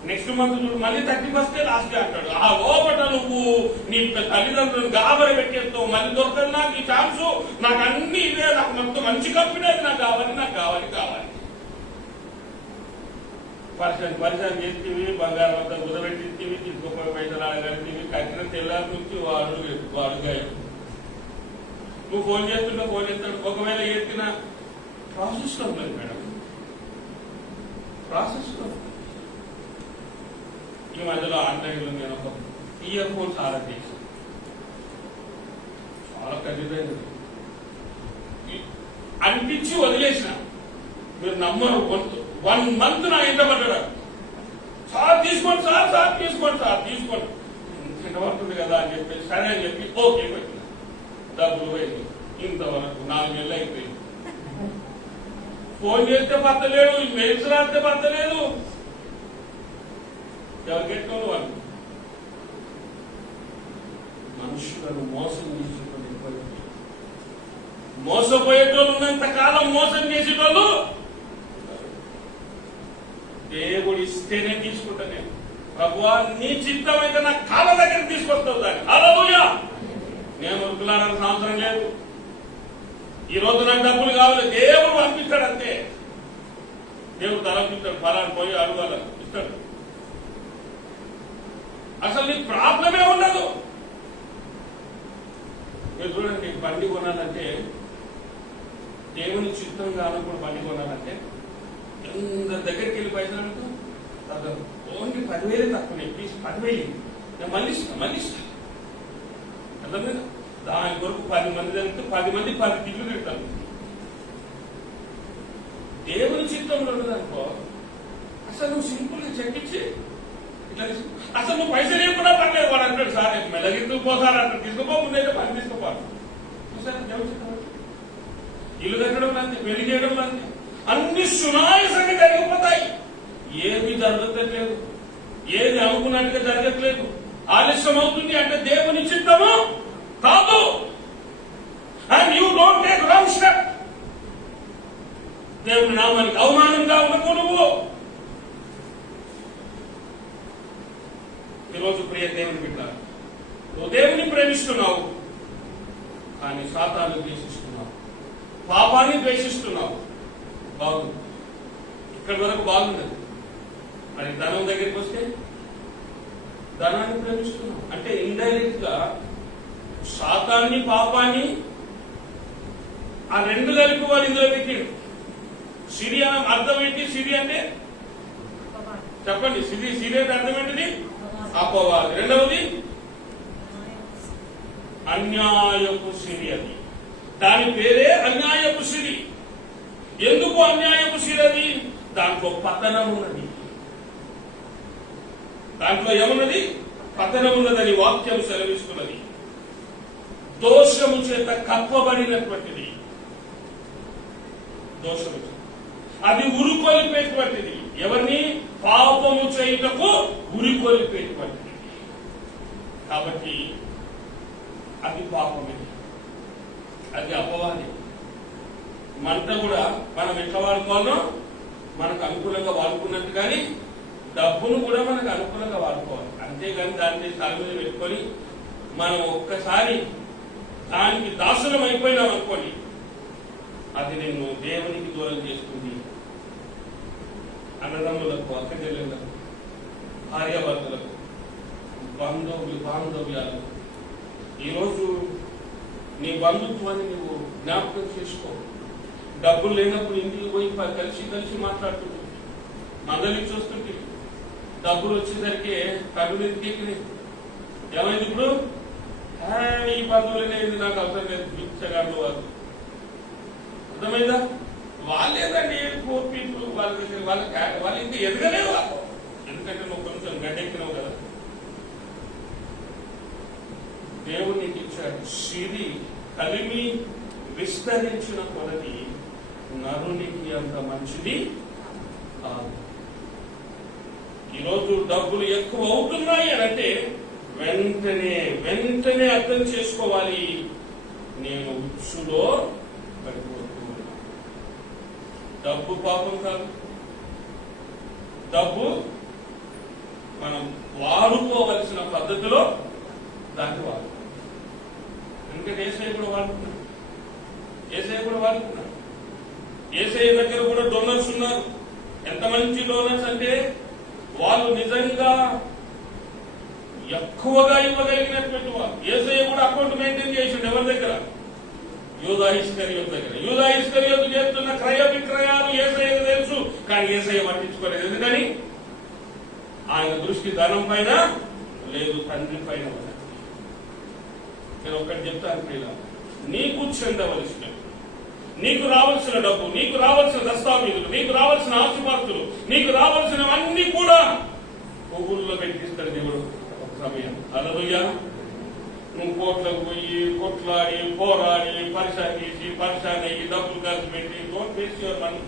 నెక్స్ట్ మంత్ చూడు మళ్ళీ 31st లాస్ట్ డే అంటాడు. ఆ లోపల నువ్వు నీ తల్లిదండ్రులను గాబరి పెట్టేస్తావు, మళ్ళీ దొరకదు నాకు ఈ ఛాన్స్, నాకు అన్ని ఇదే, నాకు మొత్తం మంచి కంపెనీ అది నాకు కావాలి, నాకు కావాలి కావాలి. పరిశ్రమ చేస్తేవి, బంగారం అంతా కుదబెట్టించేవి, తీసుకోపోయే పైసలు అడగలివి, కట్టిన తెల్లారి నుంచి వాడు గాయం. నువ్వు ఫోన్ చేస్తుంటే ఫోన్ చేస్తాడు, ఒకవేళ ఎత్తిన ప్రాసెస్ లో ఉంటుంది మేడం, ప్రాసెస్ లో. ఈ మధ్యలో ఆన్లైన్ లో నేను ఒక ఇయర్ ఫోన్స్ ఆర్డర్ చేశాను, చాలా ఖరీదైనది అనిపించి వదిలేసిన. మీరు నమ్మరు, 1 month నా ఇంట పడ్డా, సార్ తీసుకోండి సార్ తీసుకోండి ఇంత పడుతుంది కదా అని చెప్పి సరే అని చెప్పి ఓకే పెట్టిన. డబ్బులు పోయింది, ఇంతవరకు 4 నెలలు అయిపోయింది. ఫోన్ చేస్తే పత్తలేడు, మెయిల్స్ రాస్తే పత్తలేదు. ఎవరికెట్టుకోవాలి వాళ్ళు మనుషులను మోసం చేసేటోళ్ళు, మోసపోయేటోళ్ళు ఉన్నంత కాలం మోసం చేసేటోళ్ళు. దేవుడు ఇస్తేనే తీసుకుంటా నేను. ప్రభువా నీ చిత్తం అయితే నా కాళ్ళ దగ్గర తీసుకొస్తావు దాన్ని. హల్లెలూయా. నేను ఉరుకులాడాల్సిన అవసరం లేదు. ఈ రోజు నాకు డబ్బులు కావాలి, దేవుడు పంపిస్తాడు అంతే. దేవుడు తలంపిస్తాడు, ఫలాన్ని పోయి అడగాల ఇస్తాడు. అసలు నీకు ప్రాబ్లమే ఉండదు. మీరు చూడండి, బండి కొనాలంటే, దేవుని చిత్తం కానప్పుడు బండి కొనాలంటే అందరి దగ్గరికి వెళ్ళి పైసలు అడుగుతూ ఓన్లీ 10,000 తక్కువ, ప్లీజ్ 10,000 నేను మళ్ళీ ఇస్తాను. అర్థమైందా? దాని కొరకు 10 మంది జరిగితే 10 మంది 10 తిట్లు తింటాను. దేవుని చిత్తంలో ఉన్నదనుకో, అసలు నువ్వు సింపుల్ గా చెక్కించి ఇట్లా అసలు నువ్వు పైసలు లేకుండా పర్లేదు వాడు అంటాడు, సార్ మెలగిస్తూ పోసారు అంటాడు, తీసుకుపో ముందైతే పని తీసుకోవాలి. ఇల్లు కట్టడం లాంటి, పెళ్లి చేయడం లాంటి అన్ని సునాయాసంగా జరిగిపోతాయి. ఏమి జరగట్లేదు, ఏది అనుకున్నట్టుగా జరగట్లేదు, ఆలస్యం అవుతుంది అంటే దేవుని చిత్తము కాదు. And you don't take wrong step. దేవుని నామానికి అవమానంగా ఉండకు నువ్వు. ఈరోజు ప్రియ దేవుని బిడ్డ, నువ్వు దేవుని ప్రేమిస్తున్నావు, కానీ సాతాను ద్వేషిస్తున్నావు, పాపాన్ని ద్వేషిస్తున్నావు. బాగుంది, ఇక్కడి వరకు బాగుండదు. మరి ధనం దగ్గరికి వస్తే ధనాన్ని ప్రేమిస్తున్నావు అంటే ఇండైరెక్ట్ గా శాతాన్ని పాపాన్ని ఆ రెండు కలిపి వాడు ఇందులో పెట్టాడు. సిరి అన్న అర్థం ఏంటి? సిరి అంటే చెప్పండి. సిరి అంటే అర్థం ఏంటిది? అపవాది. రెండవది అన్యాయపు సిరి. అది దాని పేరే అన్యాయపు సిరి. ఎందుకు అన్యాయపు సిరి? అది దాంట్లో పతనం ఉన్నది. దాంట్లో ఏమున్నది? పతనం ఉన్నదని వాక్యం సెలవిస్తున్నది. దోషము చేత కప్పబడినటువంటిది. దోషము చేత అది ఉరికొలిపేటువంటిది. ఎవరిని? పాపము చేయుటకు ఉరికొలిపేటువంటిది. కాబట్టి అది పాపమే, అది అపవాది. మంట కూడా మనం ఎట్లా వాడుకోవాలో మనకు అనుకూలంగా వాడుకున్నట్టు, కానీ డబ్బును కూడా మనకు అనుకూలంగా వాడుకోవాలి. అంతేగాని దాన్ని తల మీద పెట్టుకొని మనం ఒక్కసారి దానికి దాసులం అయిపోయినాం అనుకోండి, అది నిన్ను దేవునికి దూరం చేస్తుంది. అన్నదమ్ములకు, అక్కచెల్లెళ్లకు, భార్యాభర్తలకు, బాంధవ్యాలకు ఈరోజు నీ బంధుత్వాన్ని నువ్వు జ్ఞాపకం చేసుకో. డబ్బులు లేనప్పుడు ఇంటికి పోయి కలిసి మాట్లాడుతుంటే, మందలికి చూస్తుంటే, డబ్బులు వచ్చేసరికి కడుపు ఎక్కి ఏమైంది ఇప్పుడు? ఈ బంధువులనే నాకు అవసరం లేదు, పిచ్చగాళ్ళు వాళ్ళు. అర్థమైందా? వాళ్ళేదండి పూర్ పీపుల్. వాళ్ళ దగ్గర వాళ్ళు ఇంకా ఎదగలేదు వాళ్ళు. ఎందుకంటే నువ్వు కొంచెం గడ్డెక్కినావు కదా. దేవుడు నీకు ఇచ్చాడు సిరి. కలిమి విస్తరించిన కొలది నరునికి అంత మంచిది కాదు. ఈరోజు డబ్బులు ఎక్కువ అవుతున్నాయి అని అంటే వెంటనే అర్థం చేసుకోవాలి, నేను ఉచ్చులో పడిపోతున్నాను. డబ్బు పాపం కాదు. డబ్బు మనం వాడుకోవలసిన పద్ధతిలో దాన్ని వాడుకోవాలి. ఎందుకంటే ఏసయ్య కూడా వాడుకున్నాడు. ఏసయ్య దగ్గర కూడా డోనర్స్ ఉన్నారు. ఎంత మంచి డోనర్స్ అంటే వాళ్ళు నిజంగా ఎక్కువగా ఇవ్వగలిగినటువంటి వాళ్ళు. ఏసయ్య కూడా అకౌంట్ మెయింటైన్ చేసిండు. ఎవరి దగ్గర? యూదా ఇస్కరియోతు దగ్గర. యూదా ఇస్కరియోతు చేస్తున్న క్రయ విక్రయాలు ఏసయ్యకు తెలుసు, కానీ ఏసయ్య పట్టించుకోలేదు. ఎందుకని? ఆయన దృష్టి ధనం పైన లేదు, తండ్రి పైన. నేను ఒక్కటి చెప్తాను ప్రియుల, నీకు చెందవలసిన, నీకు రావాల్సిన డబ్బు, నీకు రావాల్సిన దస్తావేజులు, నీకు రావాల్సిన ఆస్తిపాస్తులు, నీకు రావాల్సినవన్నీ కూడా పువ్వుల్లో పెట్టిస్తాడు దేవుడు ఒక సమయం. హల్లెలూయా. నువ్వు కోట్లకు పోయి కొట్లాడి పోరాడి పరిశాన్ చేసి పరిశాన్ అయ్యి డబ్బులు ఖర్చు పెట్టి don't waste your money.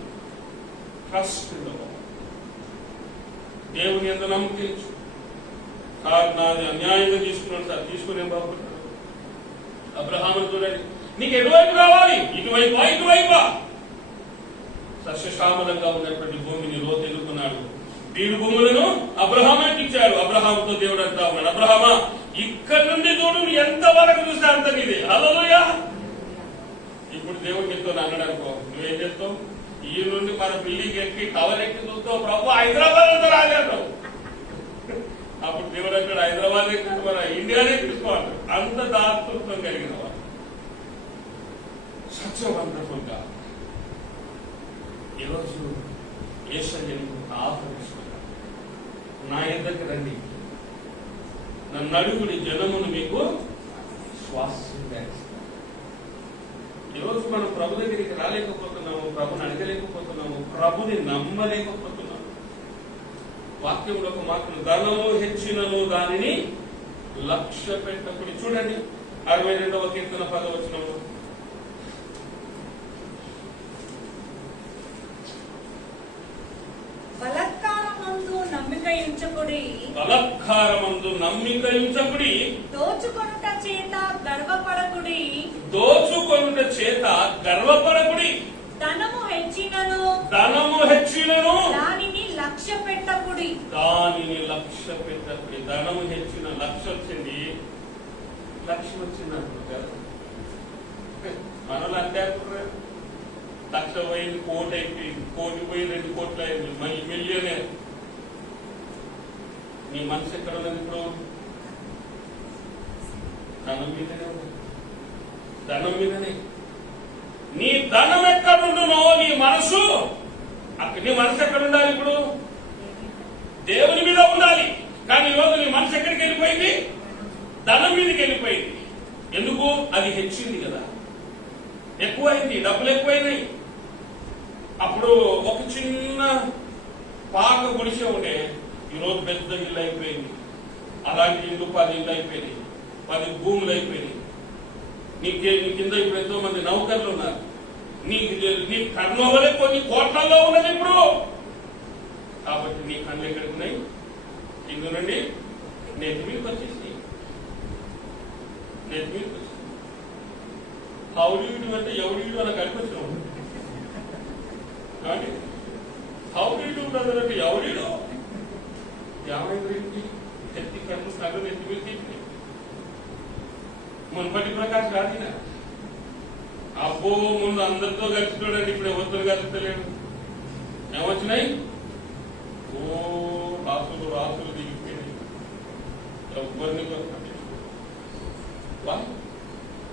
Trust దేవుని ఎంత నమ్మకించు. సార్ నాది అన్యాయంగా తీసుకున్నాడు సార్, తీసుకునే బాబు. అబ్రహామును చూడండి, నీకు ఎటువైపు కావాలి? ఇటువైపా? సస్యశ్యామలంగా ఉన్నటువంటి భూమిని లోతు ఎదుర్కొన్నాడు. బీడు భూములను అబ్రహామానికి ఇచ్చాడు. అబ్రహాముతో దేవుడు అంటా ఉన్నాడు, అబ్రహామా ఇక్కడ నుండి చూడు, ఎంత వరకు చూస్తే అంత నీదే. హల్లెలూయా. ఇప్పుడు దేవుడు నీతో అన్నాడు అనుకో, నువ్వేం చేస్తావు? ఈ నుండి మన బిల్డింగ్ ఎక్కి టవర్ ఎక్కి చూస్తావు, ప్రభు హైదరాబాద్ అంతా రాలేస్తావు. అప్పుడు దేవుడు అంటాడు, హైదరాబాద్ ఎక్కి మన ఇండియానే తీసుకోవాలి. అంత దాతృత్వం కలిగిన వాడు. సచ్ వండర్ఫుల్ గా ఈరోజు యేసయ్యను ఆహ్వానిస్తున్నాడు. నా ఎద్దకు రండి, నన్ను అడుగుడి, జనమును మీకు స్వాస్థ్యంగా ఇస్తాను. ఈరోజు మనం ప్రభు దగ్గరికి రాలేకపోతున్నాము, ప్రభుని అడగలేకపోతున్నాము, ప్రభుని నమ్మలేకపోతున్నాము. వాక్యంలో ఒక మాటలు, ధనము హెచ్చినను దానిని లక్ష్య పెట్టకుడి. చూడండి 62వ కీర్తన 10వ వచనంలో, బలత్కారమందు నమ్మిక ఉంచకుడి, దోచుకొనుట చేత గర్వపడకుడి. ధనము హెచ్చినను దానిని లక్ష్య పెట్టకుడి. ధనము హెచ్చిన లక్ష్యం వచ్చింది, లక్ష్యం వచ్చిందంటారు కదా. మనలో అంటే లక్ష పోయింది, కోటి అయిపోయింది, కోటి పోయి 2 కోట్లు అయింది, మిలియనే. నీ మనసు ఎక్కడ ఉన్నది ఇప్పుడు? ధనం మీదనే ఉంది. ధనం మీదనే. నీ ధనం ఎక్కడుండునో నీ మనసు నీ మనసు ఎక్కడ ఉండాలి? ఇప్పుడు దేవుని మీద ఉండాలి. కానీ ఈరోజు నీ మనసు ఎక్కడికి వెళ్ళిపోయింది? ధనం మీదకి వెళ్ళిపోయింది. ఎందుకు? అది హెచ్చింది కదా, ఎక్కువైంది, డబ్బులు ఎక్కువైనాయి. అప్పుడు ఒక చిన్న పాక గుడిసె ఉండే, ఈరోజు పెద్ద ఇల్లు అయిపోయింది. అలాంటి ఇల్లు 10 ఇల్లు అయిపోయినాయి, 10 భూములు అయిపోయినాయి. నీ కింద ఇప్పుడు ఎంతో మంది నౌకర్లు ఉన్నారు. నీ కర్ణోవలే కొన్ని కోట్లలో ఉన్నది ఇప్పుడు. కాబట్టి నీ కళ్ళు ఎక్కడికి ఉన్నాయి? ఇందు నుండి నెత్తి మీదకి వచ్చేసి, నెత్తి మీదకి వచ్చేసి హౌడీడు అంటే ఎవడీడు అని కనిపించాం. కానీ హౌడీడు బ్రదర్ అంటే ఎవడీడు? 50 ఎత్తి కన్ను సగం నెత్తి మీద తీసి మున్పటి ప్రకాశ్ రాసిన అబ్బో ముందు అందరితో కలిసిపోయాడు, ఇప్పుడు ఎవరితో కలుస్తలేడు. ఏమొచ్చినాయి? ఓ రాసులు రాసులు దిగిపోయినాయి. ఎవరిని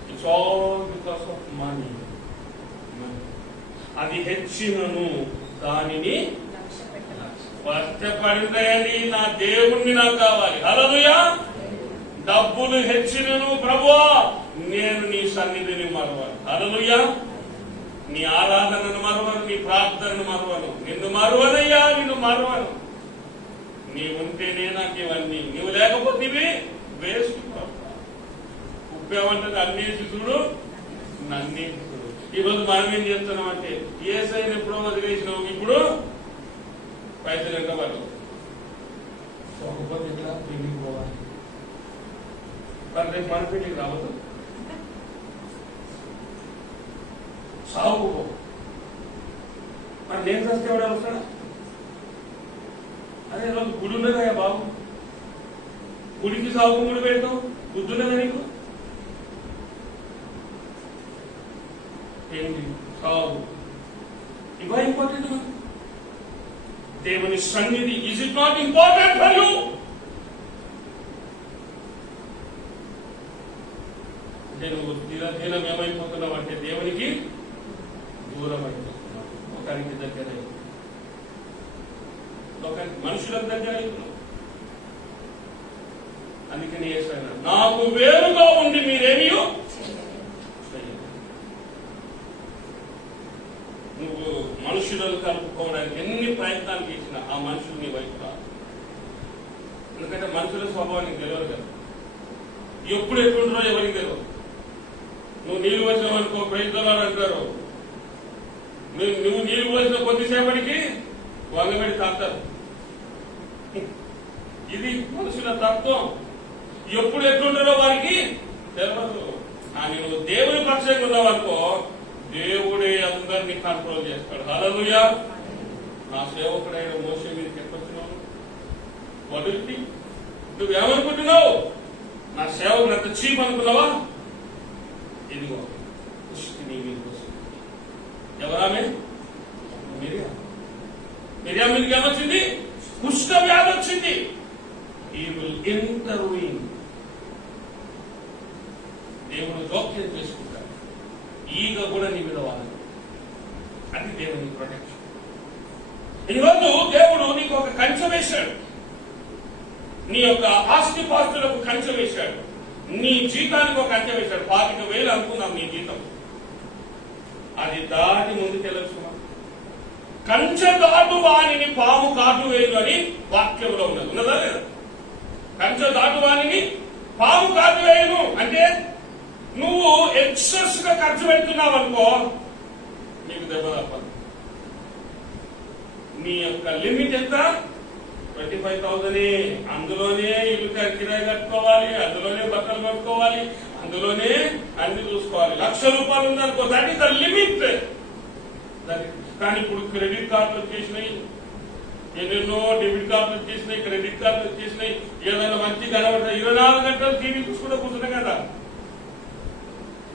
it's all because of money. అది హెచ్చినను దానిని కష్టపడిందని నా దేవుణ్ణి నాకు కావాలి. హల్లెలూయా. డబ్బులు హెచ్చినను ప్రభువా నేను నీ సన్నిధిని మరవను. హల్లెలూయా. నీ ఆరాధనను మరవను, నీ ప్రార్థనను మరవను. నిన్ను మరవనయ్యా, నిన్ను మరవను. నీ ఉంటేనే నాకు ఇవన్నీ, నువ్వు లేకపోతే ఇవి వేస్ట్. ఉప్పేమంటే అన్నేసి చూడు, నన్నేసి చూడు. ఈరోజు మనం ఏం చేస్తున్నాం అంటే ఏసైని ఎప్పుడో వదిలేసినావు, ఇప్పుడు పైసలు ఎంత వాళ్ళు ఒకపోతే ఎట్లా పెళ్లికి పోవాలి. మరి రేపు మన పెళ్లికి రావద్దు, సాగు. మరి నేను చస్తే ఎవడ వస్తాడా? అదే రోజు గుడి ఉన్నదా బాబు? గుడికి సాగు గుడి పెడతావు, గుర్తున్నదా నీకు? ఏంటి సాగు? ఇవా ఇంపార్టెంట్. దేవుని సన్నిధి is it not important for you? నువ్వు దినం ఏమైపోతున్నావు అంటే దేవునికి దూరం అయిపోతున్నావు, ఒకరికి దగ్గర ఒకరికి మనుషులకు దగ్గర అయిపోతున్నావు. అందుకని ఏసైనా నాకు వేరుగా ఉండి మీరేమీ నువ్వు మనుషులను కలుపుకోవడానికి ఎన్ని ప్రయత్నాలు చేసినా ఆ మనుషులు నీ వైపు రాదు. ఎందుకంటే మనుషుల స్వభావానికి తెలియదు కదా, ఎప్పుడు ఎట్లుంటారో ఎవరికి తెలియదు. నువ్వు నీళ్ళు వచ్చినావు అనుకో, ప్రయత్నాలు అంటారు. నువ్వు నీళ్ళు పోసిన కొద్దిసేపటికి వంగబెడి తాగుతారు. ఇది మనుషుల తత్వం. ఎప్పుడు ఎట్లుంటారో వారికి తెలియదు. కానీ నువ్వు దేవుని పక్షంగా ఉన్నావు అనుకో, దేవుడే అందరినీ కంట్రోల్ చేస్తాడు. హల్లెలూయా. నా సేవకుడైన మోషే మీదకి ఎక్కొచ్చినావు, వదిలి నువ్వేమనుకుంటున్నావు? నా సేవకుడు అంత చీప్ అనుకున్నావా? ఇదిగో నీ మీదకి వస్తుంది. ఎవరామె? మిరియా మీదకి ఏమొచ్చింది? కుష్ఠ వ్యాధి వచ్చింది. ఈ విల్ ఇంటర్వ్యూన్. దేవుడు జోక్యం చేసుకుంటాడు. ఈగ కూడా నీ మీద వాళ్ళు. అది దేవుని ప్రొటెక్షన్. ఈరోజు దేవుడు నీకు ఒక కంచె వేశాడు, నీ యొక్క ఆస్తిపాస్తులకు కంచె వేశాడు, నీ జీతానికి ఒక కంచె వేశాడు. 25,000 అనుకున్నాం నీ జీతం. అది దాటి ముందుకెళ్ళచ్చు. కంచె దాటు వాణిని పాము కాటు వేయదు అని వాక్యంలో ఉన్నది. ఉన్నదా లేదా? కంచె దాటు వాణిని పాము కాటు వేయను అంటే నువ్వు ఎక్సెస్ గా ఖర్చు పెడుతున్నావు అనుకో, నీకు దెబ్బ తప్పదు. నీ యొక్క లిమిట్ ఎంత? 25,000. అందులోనే ఇల్లు కిరాయి కట్టుకోవాలి, అందులోనే బట్టలు కట్టుకోవాలి, అందులోనే అన్ని చూసుకోవాలి. ₹1,00,000 ఉందనుకో, దట్ ఈస్ ద లిమిట్. కానీ ఇప్పుడు క్రెడిట్ కార్డులు వచ్చేసినాయి, ఎన్నెన్నో డెబిట్ కార్డులు వచ్చేసినాయి, క్రెడిట్ కార్డులు వచ్చేసినాయి. ఏదైనా మంచి కనబడతాయి, 24 గంటలు టీవీ చూసుకుంటూ కూర్చున్నాయి కదా.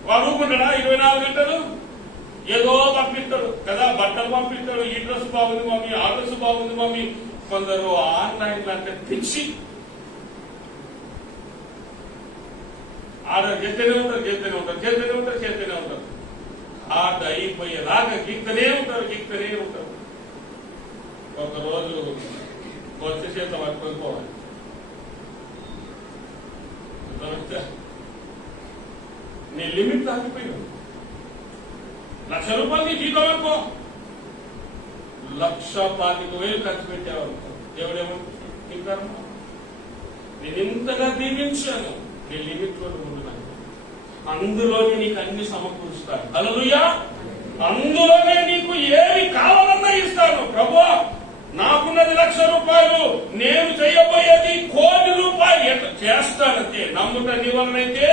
వాడు ఊరుకుంటాడా 24 గంటలు? ఏదో పంపిస్తాడు కదా, బట్టలు పంపిస్తాడు. ఈ డ్రెస్ బాగుంది మమ్మీ, ఆ డ్రెస్ బాగుంది మమ్మీ. కొందరు ఆన్లైన్ అంటే పిచ్చి. ఆర్డర్ చేస్తూనే ఉంటారు. ఆర్డర్ అయిపోయేలాగా గీక్తనే ఉంటారు. ఒకరోజు వచ్చే చేత పట్టుకొని పోవాలి. నీ లిమిట్ దాటిపోయావు. 1,00,000 రూపాయలు నీ జీతం అనుకో, 1,25,000 ఖర్చు పెట్టావనుకో, దేవుడేమో ఇంకా నేను ఇంతగా దీవించాను, నీ లిమిట్ లో ఉంటున్నాను, అందులోనే నీకు అన్ని సమకూరుస్తాను. హల్లెలూయా. అందులోనే నీకు ఏమి కావాలన్నా ఇస్తాను. ప్రభువా, నాకున్నది 1,00,000 రూపాయలు, నేను చేయబోయేది 1,00,00,000 రూపాయలు ఎట్లా చేస్తానంతే. నమ్ముట నీ వలనైతే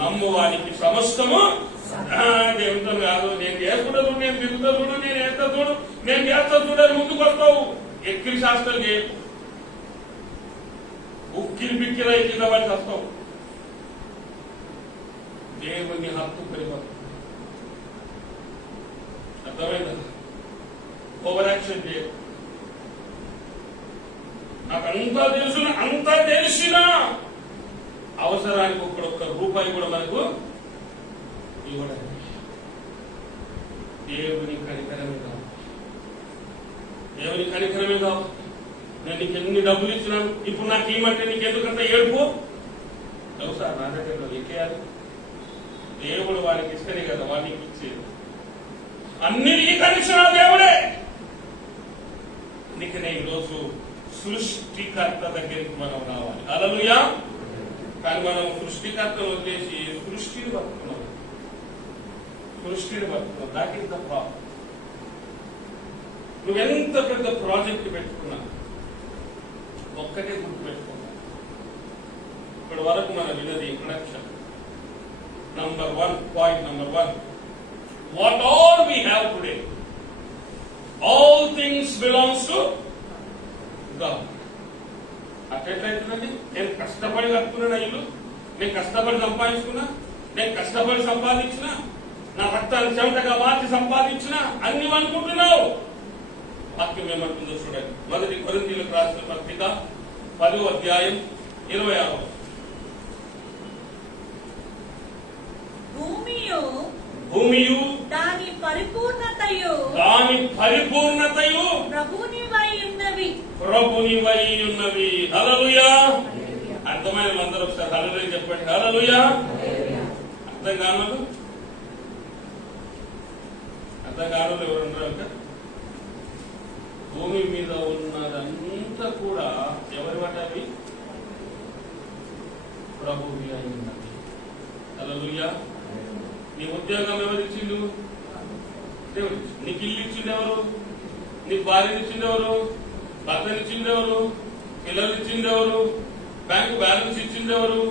నమ్మువానికి సమస్తము. దేవుడితో కాదు, నేను చేసుకుంటా చూడు, నేను తిరుగుతా చూడు, నేను వేస్తా చూడు, నేను చేస్తా చూడని ముందుకు వస్తావు. ఎక్కిరి శాస్త్రం చేయకు, ఉక్కిరి బిక్కిరై కింద పడి వస్తావు. దేవుని హక్కు పెరిగిపోతుంది. అర్థమైందా? ఓవర్ యాక్షన్ చేయకు. నాకు అంతా తెలిసినా అవసరానికి ఒక్క రూపాయి కూడా మనకు ఇవ్వడానికి దేవుని కనికరమే కావు. నేను నీకు ఎన్ని డబ్బులు ఇచ్చినాను, ఇప్పుడు నాకు ఏమంటే నీకు ఎందుకంత ఏడుపు తెలుసా? నా దగ్గర ఎక్కేయాలి. దేవుడు వారికి ఇస్తేనే కదా వాడికి ఇచ్చేది. అన్నిటికీ కలిసిన దేవుడే. అందుకనే ఈరోజు సృష్టికర్త దగ్గరికి మనం రావాలి. హల్లెలూయా. కానీ మనం సృష్టికర్తను వదిలేసి సృష్టిని బతుకున్నాం. That is the problem. నువ్వెంత పెద్ద ప్రాజెక్ట్ పెట్టుకున్నా ఒక్కటే గుర్తు పెట్టుకున్నా. ఇప్పటి వరకు మనం విన్నది introduction. Point number 1, what all we have today, all things belongs to God. అట్లయితుందండి. నేను కష్టపడి కట్టుకున్న ఇల్లు, నేను కష్టపడి సంపాదించుకున్నా, నేను కష్టపడి సంపాదించిన, నా రక్తాన్ని చెమటగా మార్చి సంపాదించిన అన్ని అనుకుంటున్నావు. వాక్యం ఏమంటుందో చూడండి. 1 కొరింథీయులకు రాసిన పత్రిక 10వ అధ్యాయం 26. భూమియు దాని పరిపూర్ణతయు ప్రభునివై ఉన్నవి. హల్లెలూయా. అర్థమైన అందరూ ఒకసారి హల్లెలూయా చెప్పండి. హల్లెలూయా. అర్థం కాను ఎవరు ఉంటారు? భూమి మీద ఉన్నదంతా కూడా ఎవరి పట్టాలి? ప్రభువి అయి ఉన్నది. హల్లెలూయా. నీ ఉద్యోగం ఎవరిచ్చిండు? దేవుడు. నీకు ఇల్లు ఇచ్చింది ఎవరు? నీకు భార్యని ఇచ్చింది ఎవరు? భర్తని ఇచ్చింది ఎవరు? పిల్లలు ఇచ్చింది ఎవరు? బ్యాంకు బ్యాలెన్స్ ఇచ్చింది ఎవరు?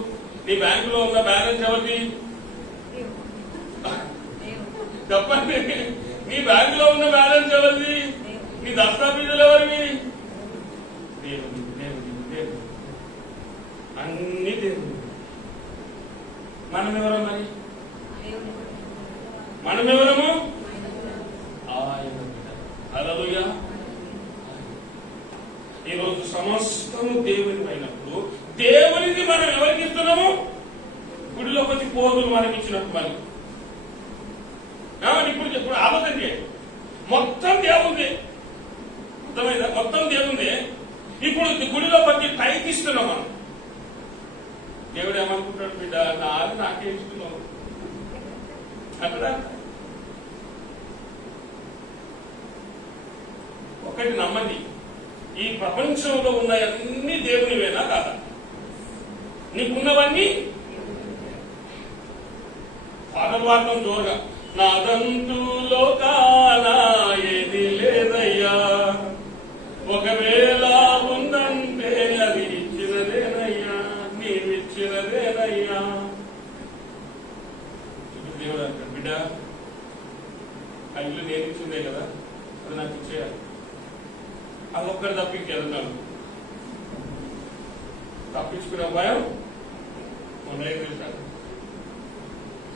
నీ బ్యాంకులో ఉన్న బ్యాలెన్స్ ఎవరిది? చెప్పండి. నీ బ్యాంకులో ఉన్న బ్యాలెన్స్ ఎవరిది? నీ దస్తావేజులు ఎవరివి? దేవుడి. అన్ని దేవుడు. మనమెవరం మరి? మనమెవరము? ఆయన. హల్లెలూయా. ఈరోజు సమస్తము దేవుని అయినప్పుడు దేవునిది మనం ఎవరికి ఇస్తున్నాము? గుడిలోకి వచ్చి పోదులు మనం ఇచ్చినట్టు మనం ఇప్పుడు ఆలోచన చేయండి. మొత్తం దేవుంది. అర్థమైందా? మొత్తం దేవుంది. ఇప్పుడు గుడిలో వచ్చి టైకి ఇస్తున్నాం మనం. దేవుడు ఏమనుకుంటాడు? బిడ్డ నాకే ఇస్తున్నావు అక్కడ. ఒకటి నమ్మండి, ఈ ప్రపంచంలో ఉన్న అన్ని దేవునివేనా కాదా? నీకున్నవన్నీ పాటలు పాడటం జోరుగా. నాదంటూ లోకాన ఏది లేదయ్యా, ఒకవేళ ఉందంటే అది ఇచ్చినదేనయ్యా, నీవిచ్చినదేనయ్యా. దేవుడు అంటాడు, బిడ్డ ఆ ఇల్లు నేను ఇచ్చిందే కదా, అది నాకు ఇచ్చేయాలి. అది ఒక్కటి తప్పించేదన్నాను. తప్పించుకునే భయం ఉండేసాను.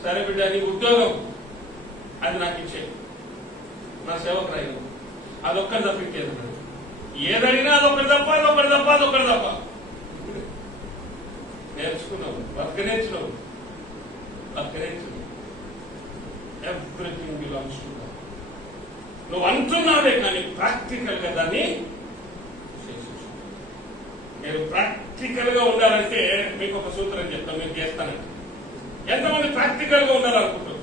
సరే బిడ్డ, నీ ఉద్యోగం అది నాకు ఇచ్చే, నా సేవకు రాయి, అదొక్కటి తప్పించేదన్నాను. ఏదడినా అదొకటి తప్ప నేర్చుకున్నావు. బతకనేచ్చినావు. Everything belongs to God. నువ్వు అంటున్నావే కానీ ప్రాక్టికల్ గా దాన్ని చేసేసి. మీరు ప్రాక్టికల్ గా ఉండాలంటే మీకు ఒక సూత్రం చెప్తాను, మీరు చేస్తానండి. ఎంతమంది ప్రాక్టికల్ గా ఉండాలనుకుంటారు?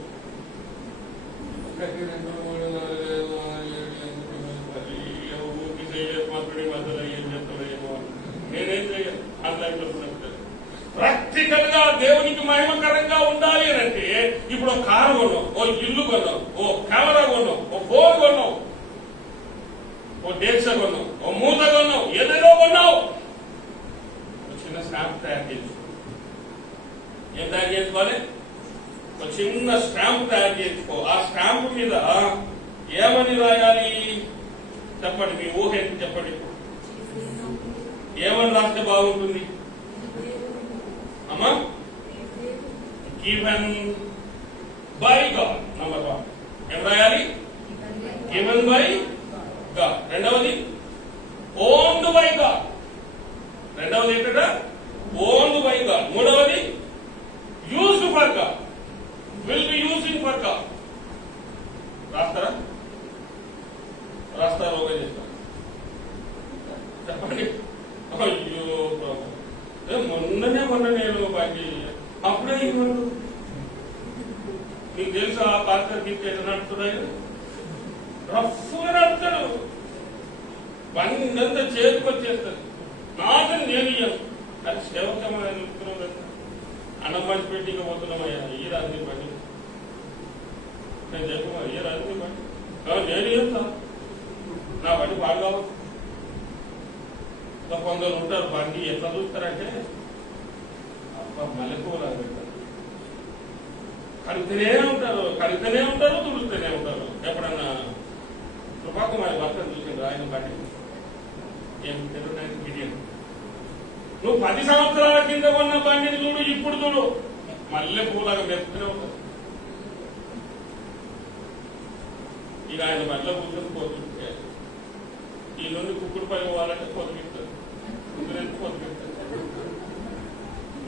నేనేం చేయాలి? ఆన్లైన్లో ప్రాక్టికల్ గా దేవునికి మహిమకరంగా ఉండాలి అని అంటే ఇప్పుడు ఒక కారు కొన్నావు, ఓ ఇల్లు కొన్నావు, ఓ కెమెరా కొన్నావు, ఓ ఫోన్ కొన్నావు, ఓ డేక్స కొన్నావు, ఓ మూత కొన్నావు, ఏదేదో కొన్నావు. చిన్న స్టాంప్ తయారు చేసుకో. ఏం తయారు చేసుకోవాలి? ఒక చిన్న స్టాంప్ తయారు చేసుకో. ఆ స్టాంప్ మీద ఏమని రాయాలి చెప్పండి, మీ ఊహ ఏంటి చెప్పండి. ఏమని రాస్తే బాగుంటుంది అమ్మా? Given by God. నంబర్ 1 ఏం రాయాలి? Given by God. రెండవది ఓన్డ్ బై గాడ్. రెండవది ఏంటంట? Owned by God. మూడవది used for God, will be using for God. రాస్తారా? ఓకే చేస్తారా? చెప్పండి. అయ్యో మొన్న నేను బాకీ అప్పుడే ఇవ్వడు. మీకు తెలుసు ఆ పాత్ర గిఫ్ట్ ఎట్లా నడుపుతున్నాయి? రఫ్గా నడుపుతాడు. బండి అంతా చేతికి వచ్చేస్తాడు. నాకు నేను ఇయ్యాను. అది సేవకమని చెప్తున్నాం కదా. అన్నం పంచి పెట్టి ఇక పోతున్నామయ్యా, ఈ రాజు బండి నేను చెప్పమా, ఏ రాజు బండి నేను చేస్తా, నా బండి బాగా కావచ్చు. కొందరు ఉంటారు బండి ఎట్లా చూస్తారంటే మల్లెపూలా పెడతారు, కడుగుతూనే ఉంటారు, తుడుస్తూనే ఉంటారు. ఎప్పుడన్నా కృపాకు మన భర్తను చూసిండ్రు, ఆయన బండి ఏం తెలుగు బిర్యానీ. నువ్వు 10 సంవత్సరాల కింద కొన్న బండిని చూడు, ఇప్పుడు చూడు, మల్లెపూలాగా మెరుస్తూనే ఉంటారు. ఇక ఆయన బండిలో కూర్చొని పోతుంటే ఈ నుండి కుక్కుడు పై పోవాలంటే పొదిగిస్తారు, పొదిగిస్తారు.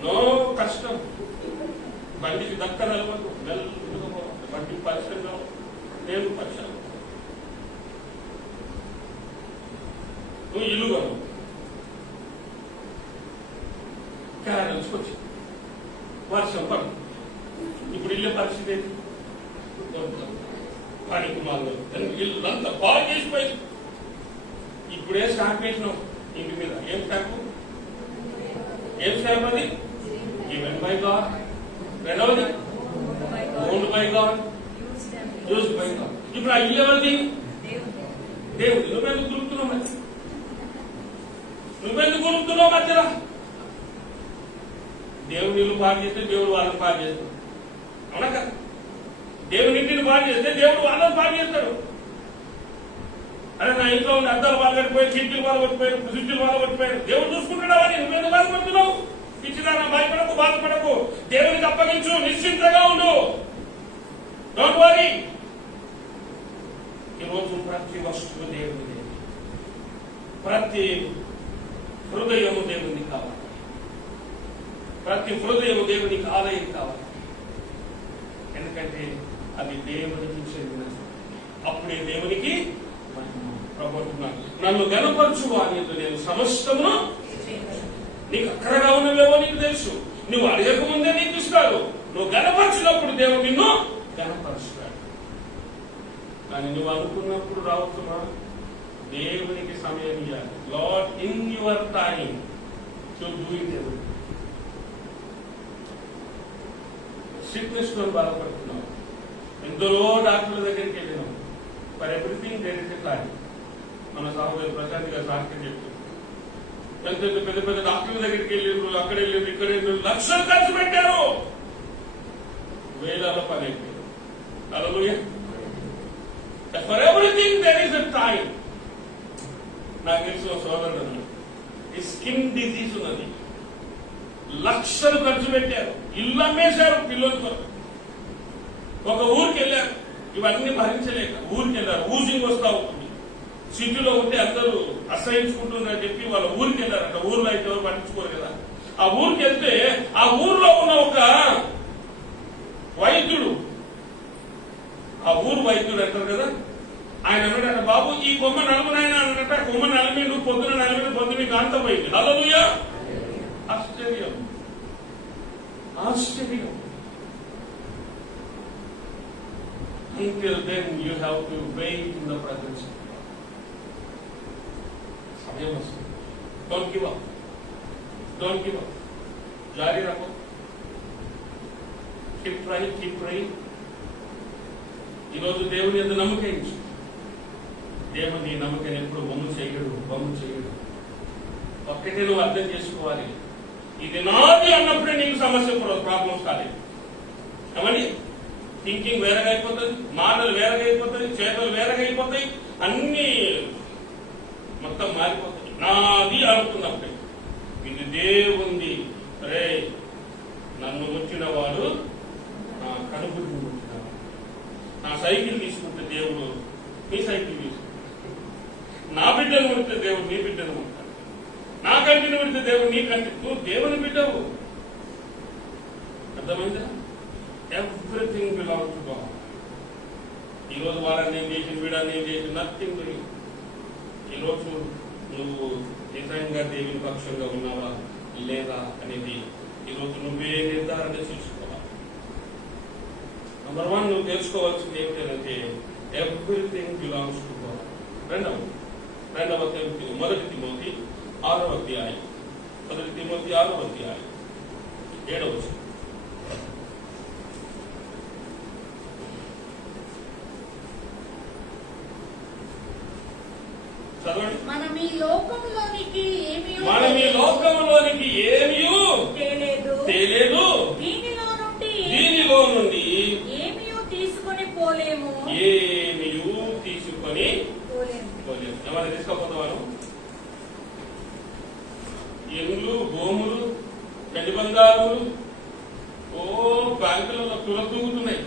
నో కష్టం. బండికి దక్కనలవద్దు, మెల్లగా బండికి పరిశ్రమ నేను పరిశ్రమ. నువ్వు ఇల్లు కొను, క్యారెల్స్కొచ్చి వర్షం పడు. ఇప్పుడు ఇల్లే పరిస్థితి ఏంటి? పనికి మాల్లో ఇల్లంతా బాగా చేసిపోయింది. ఇప్పుడే స్టాంప్ వేసినావు ఇంటి మీద. ఏం స్టాంపు? ఏం స్టాంప్ అది? Given by God. రెండవది owned by God, used by God. ఇప్పుడు ఆ ఇల్లు ఎవరిది? దేవుడి. నువ్వెందుకు గురుకుతున్నావు మధ్యలో? దేవుడి ఇల్లు పాడు చేస్తే దేవుడు వాళ్ళని పాడు చేస్తాడు, అవునా కదా? దేవుని ఇంటిని పాడు చేస్తే దేవుడు వాళ్ళని పాడు చేస్తాడు. అరే నా ఇంట్లో ఉన్న అద్దాలు వాళ్ళు పట్టిపోయారు, కిటికీలు వాళ్ళు పట్టిపోయారు, స్విచ్లు వాళ్ళు పట్టిపోయారు. దేవుడు చూసుకుంటాడా? నువ్వెందుకు బాధపడుతున్నావు? పిచ్చిదానా, బాధపడకు. దేవునికి అప్పగించు, నిశ్చింతగా ఉండు. Don't worry. ఈరోజు ప్రతి వస్తువు దేవుని, ప్రతి హృదయము దేవుని కావాలి, ప్రతి హృదయము దేవునికి ఆలయం కావాలి. ఎందుకంటే అది దేవునికి చెందినది. అప్పుడే దేవునికి ప్రభుత్వం నన్ను గణపరచు అని నేను సమస్తమును నీకు అక్కడగా ఉన్నవేమో నీకు తెలుసు. నువ్వు అడగక ముందే నీకు ఇస్తాడు. నువ్వు గణపరచినప్పుడు దేవుడు నిన్ను గణపరుస్తాడు. కానీ నువ్వు అనుకున్నప్పుడు రావుతున్నా దేవునికి సమయం ఇవ్వాలి. Lord in your time to do it every. Sickness తో బాధపడుతున్నావు, ఎందరో డాక్టర్ల దగ్గరికి వెళ్ళినావు. For everything there is a time. మన సహోదరు ప్రశాంత్ గారు సాక్షి చెప్తారు. పెద్ద పెద్ద డాక్టర్ల దగ్గరికి వెళ్ళిండ్రు, అక్కడ వెళ్ళిండ్రు, ఇక్కడ వెళ్ళిండ్రు, లక్షలు ఖర్చు పెట్టారు, వేలాల పని అయిపోయారు. Hallelujah. For everything there is a time. నాకు తెలిసిన సోదరుడు ఈ స్కిన్ డిజీజ్ ఉన్నది, లక్షలు ఖర్చు పెట్టారు, ఇల్లు అమ్మేశారు పిల్లలతో. ఒక ఊరికి వెళ్ళారు, ఇవన్నీ భరించలేక ఊరికి వెళ్ళారు. ఊజింగ్ వస్తా ఉంటుంది, సిటీలో ఉంటే అందరూ అసహించుకుంటున్నారని చెప్పి వాళ్ళ ఊరికి వెళ్ళారట. ఊర్లో అయితే ఎవరు పట్టించుకోరు కదా. ఆ ఊరికి వెళ్తే ఆ ఊర్లో ఉన్న ఒక వైద్యుడు, ఆ ఊరు వైద్యుడు అంటారు కదా, ఆయన అన్నాడట, బాబు ఈ కొమ్మ నలుగునైనా అన్నట, కొమ్మ నలిమి నువ్వు పొద్దున నలిమి పొద్దున కాంతం పోయింది. హల్లెలూయా. ఆశ్చర్యం, ఆశ్చర్యం. Until then you have to wait in the presence of God. సమయం వస్తుంది. Don't give up. Don't give up. జారీ రకం. Keep trying, keep praying. ఈరోజు దేవుని యందు నమ్మకించు. దేవుని నమ్మకం ఎప్పుడు వమ్ము చేయడు. ఒక్కటే నువ్వు అర్థం చేసుకోవాలి, ఇది నాది అన్నప్పుడే నీకు సమస్య ప్రాబ్లమ్స్ కాలేదు. ఏమని థింకింగ్ వేరేగా అయిపోతుంది, మాటలు వేరేగా అయిపోతాయి, చేతలు వేరేగా అయిపోతాయి, అన్ని మొత్తం మారిపోతాయి. నాది అనుకున్నప్పుడే ఇది దేవుంది. రే, నన్ను వచ్చిన వాడు నా కనుబుద్ధి వచ్చినవాడు. నా సైకిల్ తీసుకుంటే దేవుడు నీ సైకిల్ తీసుకుంటాడు. నా బిడ్డను ఉంటే దేవుడు నీ బిడ్డను ఉంటాడు. నా కంటిని ఉంటే దేవుడు నీ కంటి. నువ్వు దేవుని బిడ్డవు. అర్థమైందా? Everything belong to God. ఈరోజు వాళ్ళని నేను చేసిన, వీడని నేను చేసిన, నథింగ్. ఈరోజు నువ్వు నిజంగా దేవుని పక్షంగా ఉన్నావా లేదా అనేది ఈరోజు నువ్వే నిర్ధారణ చేసుకోవాలి. నంబర్ 1 నువ్వు తెలుసుకోవాల్సింది ఏమిటంటే ఎవ్రీథింగ్ బిలాంగ్స్ టు గాడ్. మొదటి తిమోతి 6వ అధ్యాయం, 6వ అధ్యాయం 7వ వచనం. మనం ఈ లోకములోనికి ఏమీ తేలేదు, దీనిలో నుండి ఏమీ తీసుకొని పోలేము. ఏమైనా తీసుకోపోతావాను? ఎన్నులు, భూములు, పెళ్లి బంగారులు బ్యాంకులలో తూగుతున్నాయి.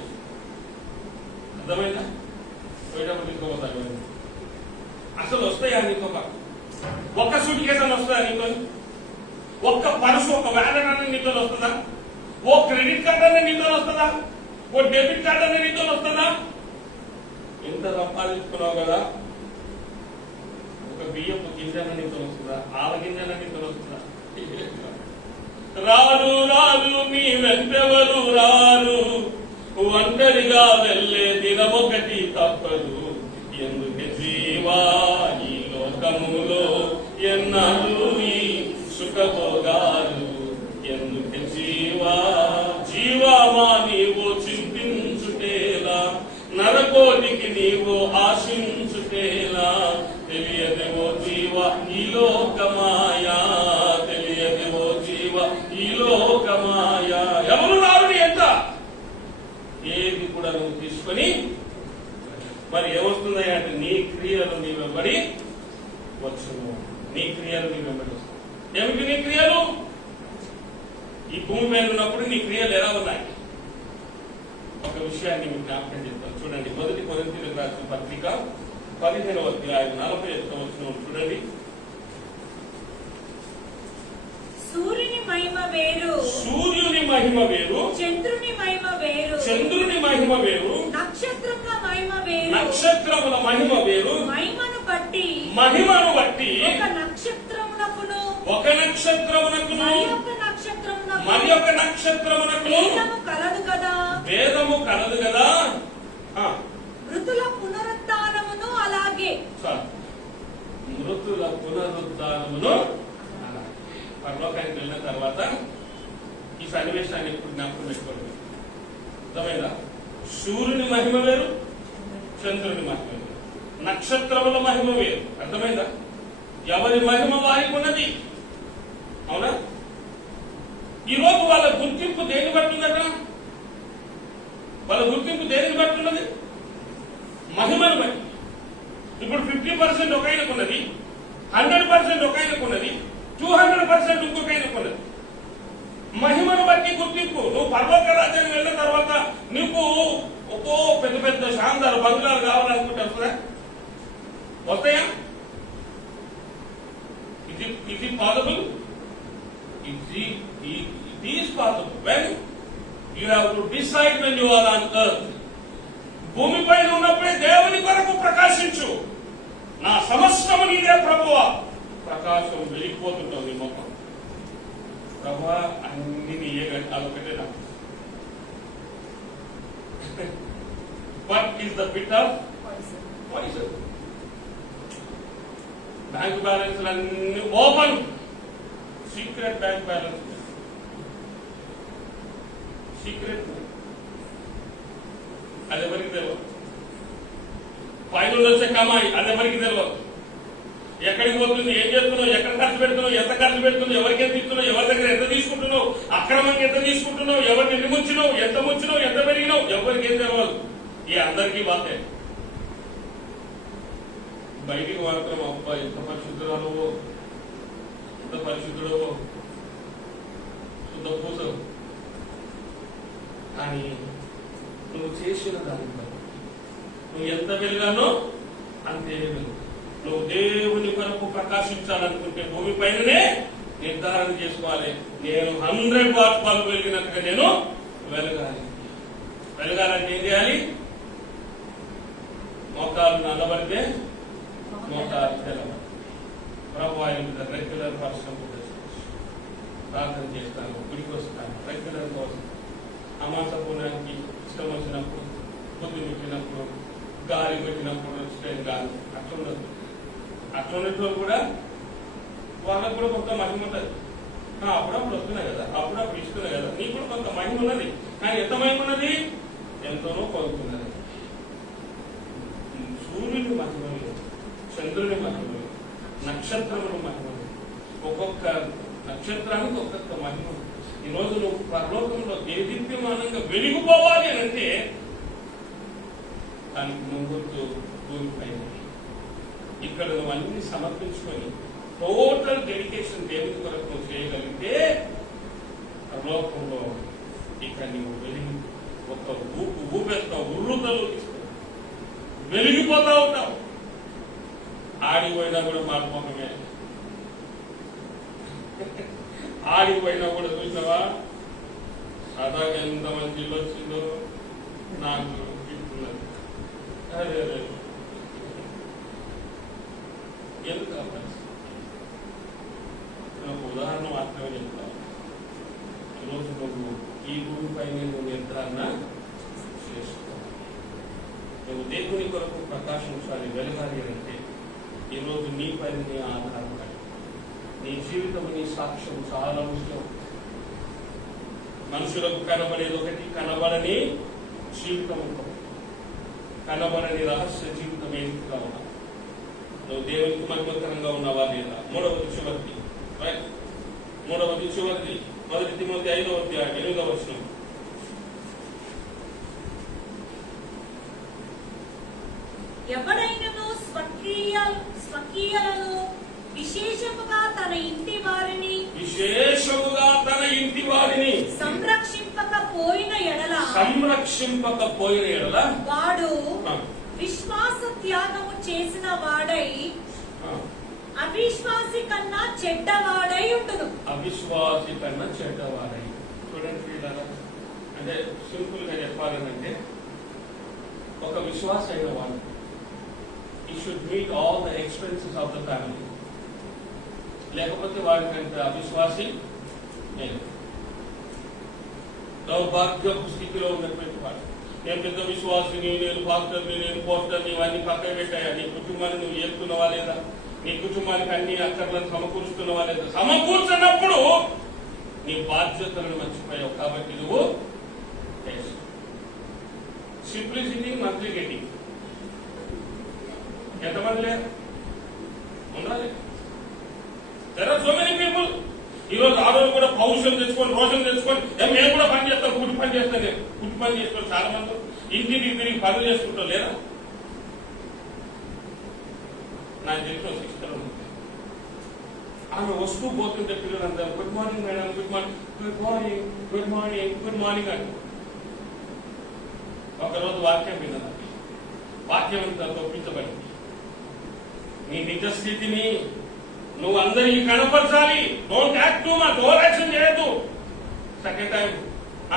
అర్థమైందా? పోయేటప్పుడు తీసుకోపోతాను. అసలు వస్తాయా నీతో? ఒక్క సూట్ కేసు అని వస్తుందా నీతో? ఒక్క పర్సు, ఒక వ్యాలెట్ అన్న నీతో వస్తుందా? ఓ క్రెడిట్ కార్డ్ అన్న నీతో వస్తుందా? ఓ డెబిట్ కార్డ్ అన్న నీతో వస్తుందా? ఎంత సంపాదించుకున్నావు కదా, ఒక బియ్యపు గింజన నీతో వస్తుందా? ఆల గింజన నీతో వస్తుందా? రారు మీ వెంటెవరు రారు, ఒంటరిగా వెళ్ళే దినమొకటి తప్పదు. ఎందుకు జీవా ఈ లోకములో ఎన్నాళ్ళు ఈ సుఖభోగాలు, ఎందుకు జీవమా నీవు చింతించుటేలా, నరకోటికి నీవు ఆశించుటేలా, తెలియదేవో జీవ ఈ లోకమాయా, తెలియదేవో జీవ ఈ లోకమాయా. ఎవరు రారు ఎంత ఏది కూడా నువ్వు తీసుకొని మరి ఏమొస్తున్నాయి అంటే నీ క్రియలు నీ వెంబడి వచ్చును. నీ క్రియలు నీ వెంబడి వస్తాయి. ఏమిటి నీ క్రియలు? ఈ భూమి మీద ఉన్నప్పుడు నీ క్రియలు ఎలా ఉన్నాయి? ఒక విషయాన్ని మీకు జ్ఞాపకం చెప్తాను. చూడండి, 1 కొరింథీయులకు రాసిన పత్రిక 15వ అధ్యాయం 41వ వచనం చూడండి. సూర్యుని మహిమ వేరు, చంద్రుని మహిమ వేరు, నక్షత్రముల మహిమ వేరు, మహిమను బట్టి ఒక నక్షత్రమునకును మరి ఒక నక్షత్రమునకును వేదము కలదు కదా. మృతుల పునరుత్థానమును అలాగే. మృతుల పునరుత్థానమును పరలోకానికి వెళ్ళిన తర్వాత ఈ సన్నివేశాన్ని ఎప్పుడు జ్ఞాపకం పెట్టుకోండి. అర్థమైందా? సూర్యుని మహిమ వేరు, చంద్రుని మహిమ వేరు, నక్షత్రముల మహిమ వేరు. అర్థమైందా? ఎవరి మహిమ వారికి ఉన్నది. అవునా? ఈరోజు వాళ్ళ గుర్తింపు దేని పట్టుందట? వాళ్ళ గుర్తింపు దేనికి పట్టున్నది? మహిమను బట్టి. ఇప్పుడు 50% ఒక ఆయనకు ఉన్నది, 100% ఒక ఆయనకు ఉన్నది, 200% ఇంకొక ఆయనకు ఉన్నది. మహిమను బట్టి గుర్తింపు. నువ్వు పర్వత రాజ్యానికి వెళ్ళిన తర్వాత నీకు ఒక్కో పెద్ద పెద్ద శాందాలు బంగ్లాలు కావాలనుకుంటే వస్తుందా? వస్తాయా? ఇది possible? It is possible when you have to decide when you are on earth. భూమిపైన ఉన్నప్పుడే దేవుని కొరకు ప్రకాశించు. నా సమస్తము నీదే ప్రభువా. ప్రకాశం వెలిగిపోతుంటుంది మొత్తం. ప్రభువా అన్ని నీయే అదొకటే నాకు. What is the bit of poison? Bank balance అన్ని open. Secret bank balance, secret అదెవరికి తెలియదు. ఫైనల్ వచ్చే కమాయి అదెవరికి తెలియదు. ఎక్కడికి పోతుంది, ఏం చేస్తున్నావు, ఎక్కడ ఖర్చు పెడుతున్నావు, ఎంత ఖర్చు పెడుతున్నావు, ఎవరికి ఎంత ఇస్తున్నావు, ఎవరి దగ్గర ఎంత తీసుకుంటున్నావు, అక్రమంగా ఎంత తీసుకుంటున్నావు, ఎవరిని ఎన్ని ముంచినావు, ఎంత ముంచినావు, ఎంత పెరిగినావు, ఎవరికి ఏం తెలియదు. ఈ అందరికీ బాధే. బయటికి మాత్రం అబ్బా ఎంత పరిశుద్ధురాలువో, ఎంత పరిశుద్ధుడవో, శుద్ధ పూసవు. కానీ నువ్వు చేసిన దానిలో నువ్వు ఎంత వెలుగానో అంతే వెలుగు. నువ్వు దేవుని కొరకు ప్రకాశించాలనుకుంటే భూమి పైననే నిర్ధారణ చేసుకోవాలి. నేను 100 వాట్ బల్బు వెలిగినట్టుగా నేను వెలగాలి. వెలగాలంటే ఏం చేయాలి? మోకాలు నల్లబడితే మోకాలు తెలవాలి. ప్రభు ఆయన మీద రెగ్యులర్ పర్సనల్ ప్రార్థన చేస్తాను, గుడికి వస్తాను, రెగ్యులర్ కోసం అమాస పూర్ణానికి ఇష్టం వచ్చినప్పుడు, బుద్ధి పెట్టినప్పుడు, గాలి పెట్టినప్పుడు స్ట్రెయిన్ గాలి అట్లా ఉండదు. అట్లా ఉన్నట్టు కూడా వాళ్ళకు కూడా కొంత మహిమ ఉంటుంది. అప్పుడప్పుడు వస్తున్నాయి కదా, అప్పుడప్పుడు ఇస్తున్నాయి కదా, నీకు కూడా కొంత మహిమ ఉన్నది. కానీ ఎంత మహిమ ఉన్నది? ఎంతనో పొందుతున్నది. సూర్యుని మహిమ లేదు, చంద్రుని మహిమ లేదు, నక్షత్రముల మహిమ లేదు. ఒక్కొక్క నక్షత్రానికి ఒక్కొక్క మహిమ. ఈరోజు నువ్వు పరలోకంలో దేదీప్యమానంగా వెలిగిపోవాలి అని అంటే దానికి ముందు భూమిపైన ఇక్కడ నువ్వు అన్ని సమర్పించుకొని టోటల్ డెడికేషన్ దేవుని కొరకు నువ్వు చేయగలిగితే పరలోకంలో ఇక్కడ నువ్వు వెలిగి ఒక ఊపేస్తావు, ఉర్రుతలు వెలిగిపోతా ఉంటావు. ఆడిపోయినా కూడా మారిపోవడమే. ఆడిపోయినా కూడా చూసినావా, అదా ఎంత మంచి ఇల్లు వచ్చిందో నాకు ఇస్తున్నది. అదే అదే ఎందుకు ఒక ఉదాహరణ మాత్రమే చెప్తాను. ఈరోజు నువ్వు ఈ భూమిపైన నువ్వు నిర్ధారణ చేసుకో. నువ్వు దేవుని కొరకు ప్రకాశించాలి, వెలగాలి అంటే ఈరోజు నీ పైన ఆధారపడాలి. నీ జీవితం, నీ సాక్ష్యం చాలా ముఖ్యం. మనుషులకు కనబడేది ఒకటి, కనబడని జీవితం ఒకటి. కనబడని రహస్య జీవితం ఏంటిగా ఉన్నా నువ్వు దేవునికి మహిమకరంగా ఉన్నావా లేదా? మూడవది చివరిది, మొదటి తిమోతి 5వ అధ్యాయం 8వ వచనం. ఎవడైనను స్వకీయులను విశేషముగా తన ఇంటి వారిని సంరక్షింపకపోయిన ఎడల వాడు విశ్వాస త్యాగము చేసిన వాడై అవిశ్వాసి కన్నా చెడ్డవాడై ఉండును. అవిశ్వాసి కన్నా చెడ్డవాడై. చూడండి వీళ్ళరా, అంటే సింపుల్ గా చెప్పాలంటే ఒక విశ్వాస అయిన వాడు he should meet all the expenses of the family. లేకపోతే వాడికంటే అవిశ్వాసి దౌర్భాగ్యపు స్థితిలో ఉన్నటువంటి వాడు. నేను పెద్ద విశ్వాసిని, నేను పాస్టర్ని, నేను పోస్టర్ని, ఇవన్నీ పక్కన పెట్టాయా? నీ కుటుంబాన్ని నువ్వు ఏలుతున్నావా లేదా? నీ కుటుంబానికి అన్ని అక్కర్లను సమకూరుస్తున్నావా లేదా? సమకూర్చినప్పుడు నీ బాధ్యతలను మర్చిపోయావు. కాబట్టి నువ్వు సింప్లిసిటీ, మంత్లీ గెటింగ్. ఎంతమంది లేరు? ఉండాలి. There are so many people. ఈరోజు ఆడవాళ్ళు కూడా పౌరుషం తెచ్చుకొని, రోషం తెచ్చుకొని, నేను కూడా పని చేస్తాను, కుట్టి పని చేస్తాను, కుట్టి పని చేసుకొని చాలా మంది ఇంటికి తిరిగి పనులు చేసుకుంటాం లేదా? నాకు తెలిసిన సిస్టర్ ఆమె వస్తూ పోతుంటే పిల్లలంతా good morning madam, good morning, good morning, good morning, good morning అని. ఒకరోజు వాక్యం విన్నది. వాక్యం అంతా ఒప్పించబడింది. నీ నిజ స్థితిని నువ్వు అందరికి కనపరచాలి. Don't act too much, over action చేయొద్దు. సెకండ్ టైం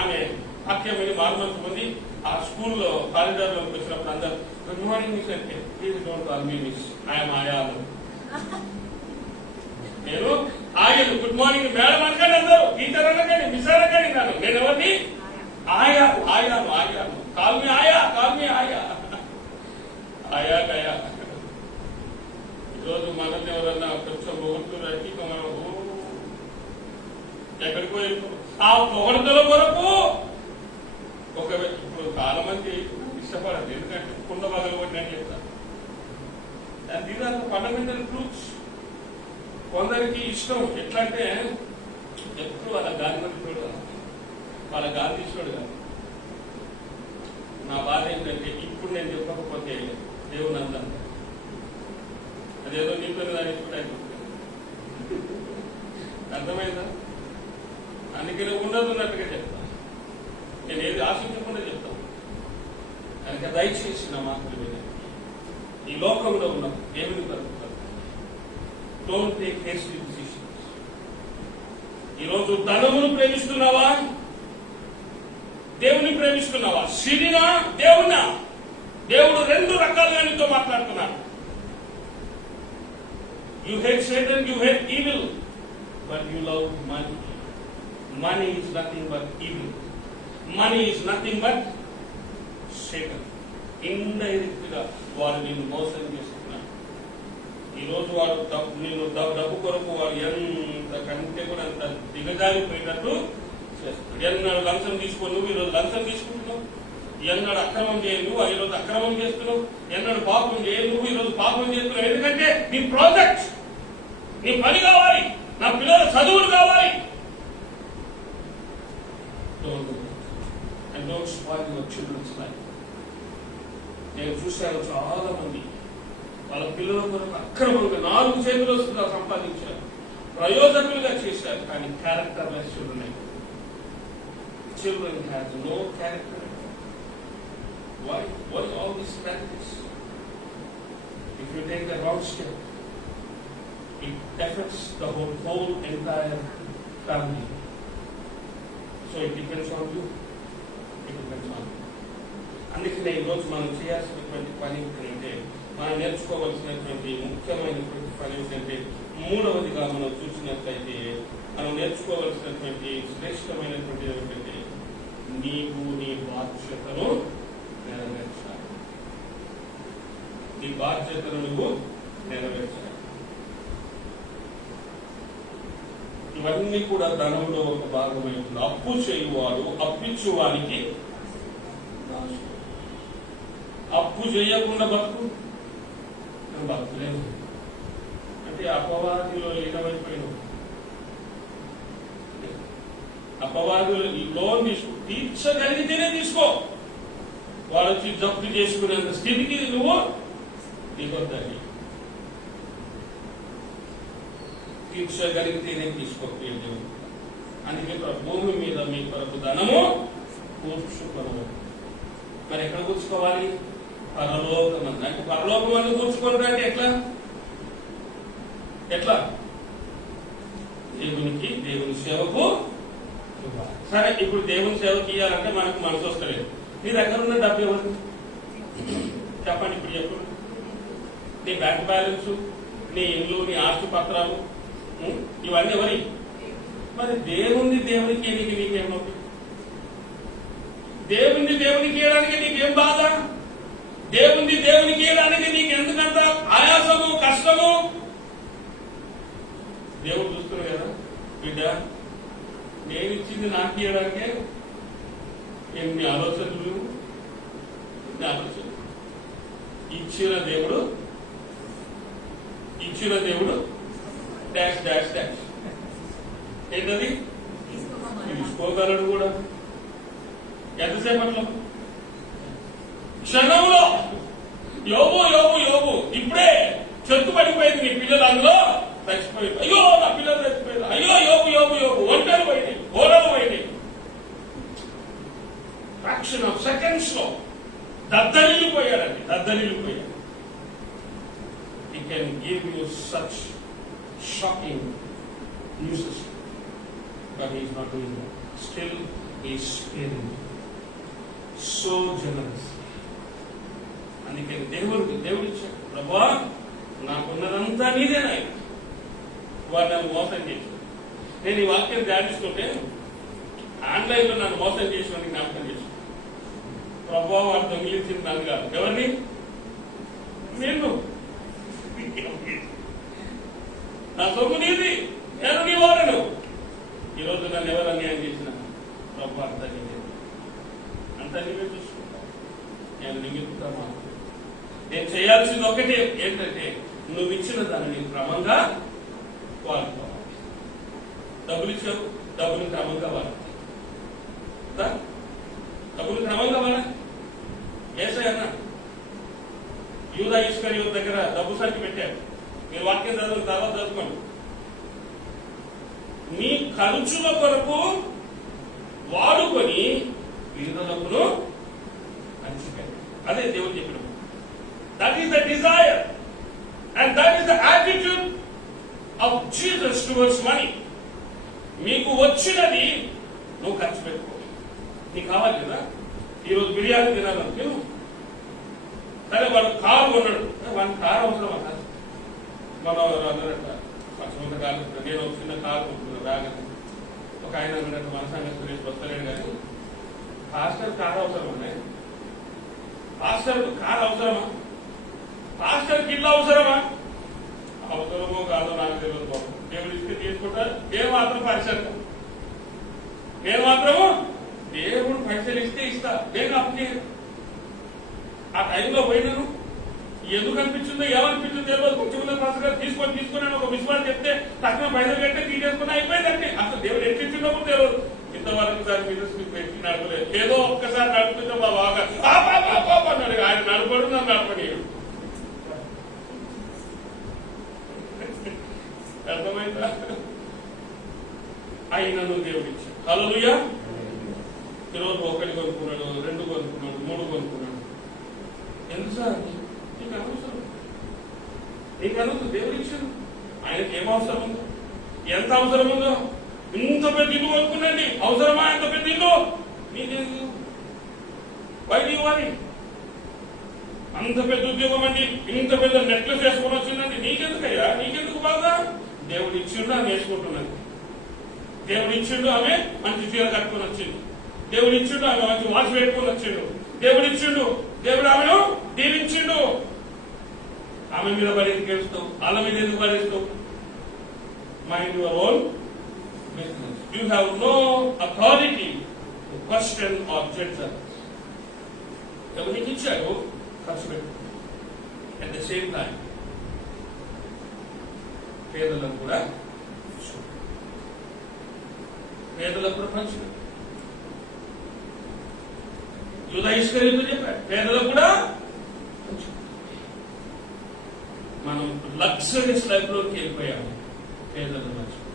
ఆమె వాక్యం విని మార్మల్స్ పొంది ఆ స్కూల్లో కారిడార్ లోకి వచ్చినప్పుడు అందరు గుడ్ మార్నింగ్ మిస్ అంటే please don't call me miss, I'm ఆయాను. నేను ఆయను గుడ్ మార్నింగ్ మేడం అనకండి, అందరూ టీచర్ అనకండి, మిస్ అనకండి. నేను ఎవరిని? ఆయాను ఆయాను ఆయాను. కాల్ మీ ఆయా, కాల్ మీ ఆయా, ఆయా గయా. ఈరోజు మనల్ని ఎవరన్నా కొంచెం పొగుడుతున్నట్టు ఇక మనం ఎక్కడికి పోయి ఆ పొగడతల కొరకు ఒక ఇప్పుడు చాలా మంది ఇష్టపడదు, ఎందుకంటే కుండ పగలు కొట్టి నేను చెప్తాను. దీని ఫండమెంటల్ ట్రూత్స్. కొందరికి ఇష్టం ఎట్లా అంటే ఎప్పుడు వాళ్ళ గాలి మనిషిడు కాదు, వాళ్ళ గాలి తీసుకోడు కాదు. నా బాధ ఏంటంటే ఇప్పుడు నేను చెప్పకపోతే దేవుని అందాను, అదేదో నీకు దాన్ని కూడా అర్థమైందా? అందుకని ఉన్నట్టుగా చెప్తాను, నేను ఏది ఆశించకుండా చెప్తాను. కనుక దయచేసి నా మాత్రమే ఈ లోకంలో ఉన్న దేవుని కలుగుతారు. Don't take hasty decisions. ఈరోజు ధనమును ప్రేమిస్తున్నావా? దేవుని ప్రేమిస్తున్నావా? సిరినా దేవునా? దేవుడు రెండు రకాలుగా నీతో మాట్లాడుతున్నాడు. You hate Satan, you hate evil, but you love money. Money is nothing but evil. Money is nothing but Satan. Indirect గా వారు నిన్ను మోసం చేస్తున్నారు. ఈరోజు వాడు నిన్ను డబ్బు కొరకు వాడు ఎంత కంటే కూడా అంత దిగజారిపోయినట్టు చేస్తాడు. ఎన్నాడు లంచం తీసుకొని నువ్వు ఈరోజు లంచం తీసుకుంటున్నావు, ఎన్నాడు అక్రమం చేయను నువ్వు ఈరోజు అక్రమం చేస్తున్నావు, ఎన్నాడు పాపం చేయను నువ్వు ఈరోజు పాపం చేస్తున్నావు. ఎందుకంటే నీ ప్రాజెక్ట్, నీ పని కావాలి, నా పిల్లల చదువులు కావాలి. And don't spoil your children's life. నేను చూశాను చాలా మంది వాళ్ళ పిల్లల కొరకు అక్రమంగా 4 చేతులు సంపాదించారు, ప్రయోజకులుగా చేశారు, కానీ character less children. Children has no character. Why all this practice? If you take the wrong step, it affects the whole entire family. So it depends on you. It depends on you. అందుకనే ఈరోజు మనం చేయాల్సినటువంటి పని ఏంటంటే, మనం నేర్చుకోవాల్సినటువంటి ముఖ్యమైనటువంటి పని ఏంటంటే, మూడవదిగా మనం చూసినట్లయితే మనం నేర్చుకోవాల్సినటువంటి శ్రేష్టమైనటువంటి ఏంటంటే, నీవు నీ బాధ్యతను నెరవేర్చాలి. నీ బాధ్యతను నువ్వు నెరవేర్చాలి. ఇవన్నీ కూడా ధనంలో ఒక భాగమై ఉంటుంది. అప్పు చేయువాడు అప్పిచ్చువానికి, అప్పు చేయకుండా బతుకులేదు అంటే అపవాదిలో లీనమైపోయిన అపవాదులు ఈ లోన్ తీర్చగలిగితేనే తీసుకో. వాడు వచ్చి జప్తు చేసుకునేంత స్థితికి నువ్వు దిగొద్దని. తీర్చగలిగితేనే తీసుకోలేదు. అందుకే భూమి మీద మీ కొరకు ధనము కూర్చుకోవాలి. మరి ఎక్కడ కూర్చుకోవాలి? పరలోకం. అంటే పరలోకం అని కూర్చుకోవడం అంటే ఎట్లా? దేవునికి, దేవుని సేవకు. సరే, ఇప్పుడు దేవుని సేవకి ఇవ్వాలంటే మనకు మనసు వస్తలేదు. నీ దగ్గర ఉన్న డబ్బు ఎవరు చెప్పండి? ఇప్పుడు ఎప్పుడు నీ బ్యాంక్ బ్యాలెన్స్, నీ ఇల్లు, నీ ఆస్తి పత్రాలు ఇవన్నీ ఎవరి? మరి దేవునికి నీకేమవుతుంది? దేవునికి ఇవ్వడానికి నీకేం బాధ? దేవునికి ఇవ్వడానికి నీకు ఎందుకంత ఆయాసము, కష్టము? దేవుడు చూస్తున్నాడు కదా, బిడ్డ నేను ఇచ్చింది నాకు ఇవ్వడానికే ఎన్ని ఆలోచనలు. ఇచ్చిన దేవుడు డాష్ డాష్ డాష్ ఏంటది? తీసుకోగలడు కూడా. ఎంతసేపట్లో? క్షణంలో. యోబు ఇప్పుడే చెట్టు పడిపోయింది. నీ పిల్లలు అందులో చచ్చిపోయింది. అయ్యో నా పిల్లలు చచ్చిపోయింది. అయ్యో యోబు ఒంటరి పోయినాయి, ఓడలు పోయినాయి. ఫ్రాక్షన్ ఆఫ్ సెకండ్స్ లో దద్దరిల్లిపోయాడు. He can give you such shocking uses, but he is not doing that. Still, he is sparing. So generous. అందుకని దేవుడు ఇచ్చాడు, ప్రభా నాకున్నదంతా నీదేనా, వాడు నన్ను మోసం చేశాడు. నేను ఈ వాక్యం ధ్యానిస్తుంటే ఆన్లైన్లో నన్ను మోసం చేసిన జ్ఞాపకం చేశాను. ప్రభా వాడు దొంగిలించింది నన్ను కాదు, ఎవరిని? నేను. నా సొమ్ము నీది, నేను నీ వాడను. ఈరోజు నన్ను ఎవరు అన్యాయం చేసిన ప్రభా అంతా నీవే, అంతా నీవే చూసుకుంటా. నేను నిమిత్తుతా. నేను చేయాల్సింది ఒకటే, ఏంటంటే నువ్వు ఇచ్చిన దాన్ని క్రమంగా వాడుకోవాలి. డబ్బులు ఇచ్చావు, డబ్బులు క్రమంగా వాడాలి. డబ్బులు క్రమంగా వాడాలి. యేసయ్య యూదా ఇస్కరియోతు దగ్గర డబ్బు సరికి పెట్టాడు. మీరు వాక్యం చదువుకున్న తర్వాత చదువుకోండి. నీ ఖర్చుల కొరకు వాడుకొని పేదలకు పంచిపెట్టాడు. అదే దేవుడు చెప్పిన. That is the desire and that is the attitude of Jesus towards money. మీకు వచ్చినది నువ్వు ఖర్చు పెట్టుకో. నీకు కావాలి కదా, ఈరోజు బిర్యానీ తినాలని సరే వాడు కారు కొన్నాడు, వాడికి కారు అవసరమా? మనం అన్నారట కొంతకాలం నేను ఒక చిన్న కారు కొనుక్కున్నాను రాగానే. ఒక ఆయన అన్నట్టు మన సంగతి గురించి వస్తలేడు కానీ పాస్టర్ కారు అవసరమా? పాస్టర్ కారు అవసరమా? పాస్టర్కి ఇల్లు అవసరమా? అవసరమో కాదో నాకు తెలియదు బాబు. దేవుడు ఇస్తే తీసుకుంటారు. నేను మాత్రం పరిచయం, నేను మాత్రము దేవుడు పైసలు ఇస్తే ఇస్తా, నేను అప్పు. ఆ టైంలో పోయినాను, ఎందుకు అనిపించిందో ఏమనిపించిందో తెలియదు. కొంచెం పాస్టర్ తీసుకొని ఒక విశ్వాసం చెప్తే తక్కువ పైసలు కట్టే తీసేసుకుని అయిపోయిందండి. అసలు దేవుడు ఎట్టించినప్పుడు తెలియదు. ఇంతవరకు దాని మీద పెట్టి నడపలేదు. ఏదో ఒక్కసారి నడుపుతుంటే మా బాగా అన్నాడు. ఆయన నడపడు, నన్ను నడపనీయుడు. అర్థమైందా? అయినను దేవుడు ఇచ్చాడు. హల్లెలూయా. ఈరోజు ఒకటి కొనుక్కున్నాడు, రెండు కొనుక్కున్నాడు, మూడు కొనుక్కున్నాడు. ఎందుకు సార్? నీకు అనవసరం, నీకు అనవసరం. దేవుడు ఇచ్చాడు. ఆయనకి ఏం అవసరం ఉందో, ఎంత అవసరం ఉందో. ఇంత పెద్ద ఇల్లు కొనుక్కునండి, అవసరమా ఎంత పెద్ద ఇల్లు? నీకేందు వైద్యువారి అంత పెద్ద ఉద్యోగం అండి, ఇంత పెద్ద నెక్లెస్ వేసుకొని వచ్చిందండి, నీకెందుకయ్యా? నీకెందుకు బాగా? దేవుడు ఇచ్చిండు, ఆమె వేసుకుంటున్నది. దేవుడు ఇచ్చిండు, ఆమె మంచి చీర కట్టుకుని వచ్చింది. దేవుడు ఇచ్చిండు, ఆమె మంచి వాచ్ పెట్టుకుని వచ్చిండు. దేవుడు ఇచ్చిండు, దేవుడు ఆమెను దీవించిండు. ఆమె మీద పడి ఎందుకు వేస్తావు? వాళ్ళ మీద ఎందుకు పడేస్తావు? Mind your own business. You have no authority to question or judge others. ఎవరికి ఇచ్చాడు ఖర్చు పెట్టు. అట్ ద సేమ్ టైం పేదలకు కూడా పంచు. యూదా ఇస్కరియోతు చెప్పాడు, పేదలకు కూడా పంచు. మనం లగ్జరీస్ లైఫ్ లోకి వెళ్ళిపోయాము. పేదలు మర్చిపో,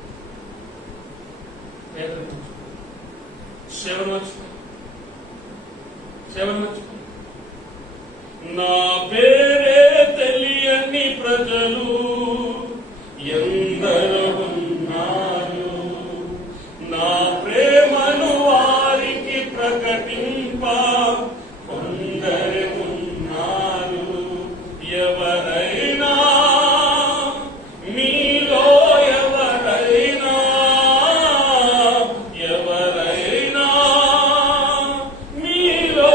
పేదలు మర్చిపో, సేవను మర్చిపో, సేవను మర్చిపో. నా పేరే తెలియని ప్రజలు ఎందరో ఉన్నారు, నా ప్రేమను వారికి ప్రకటింప కొందరు ఉన్నారు. ఎవరైనా మీలో ఎవరైనా మీలో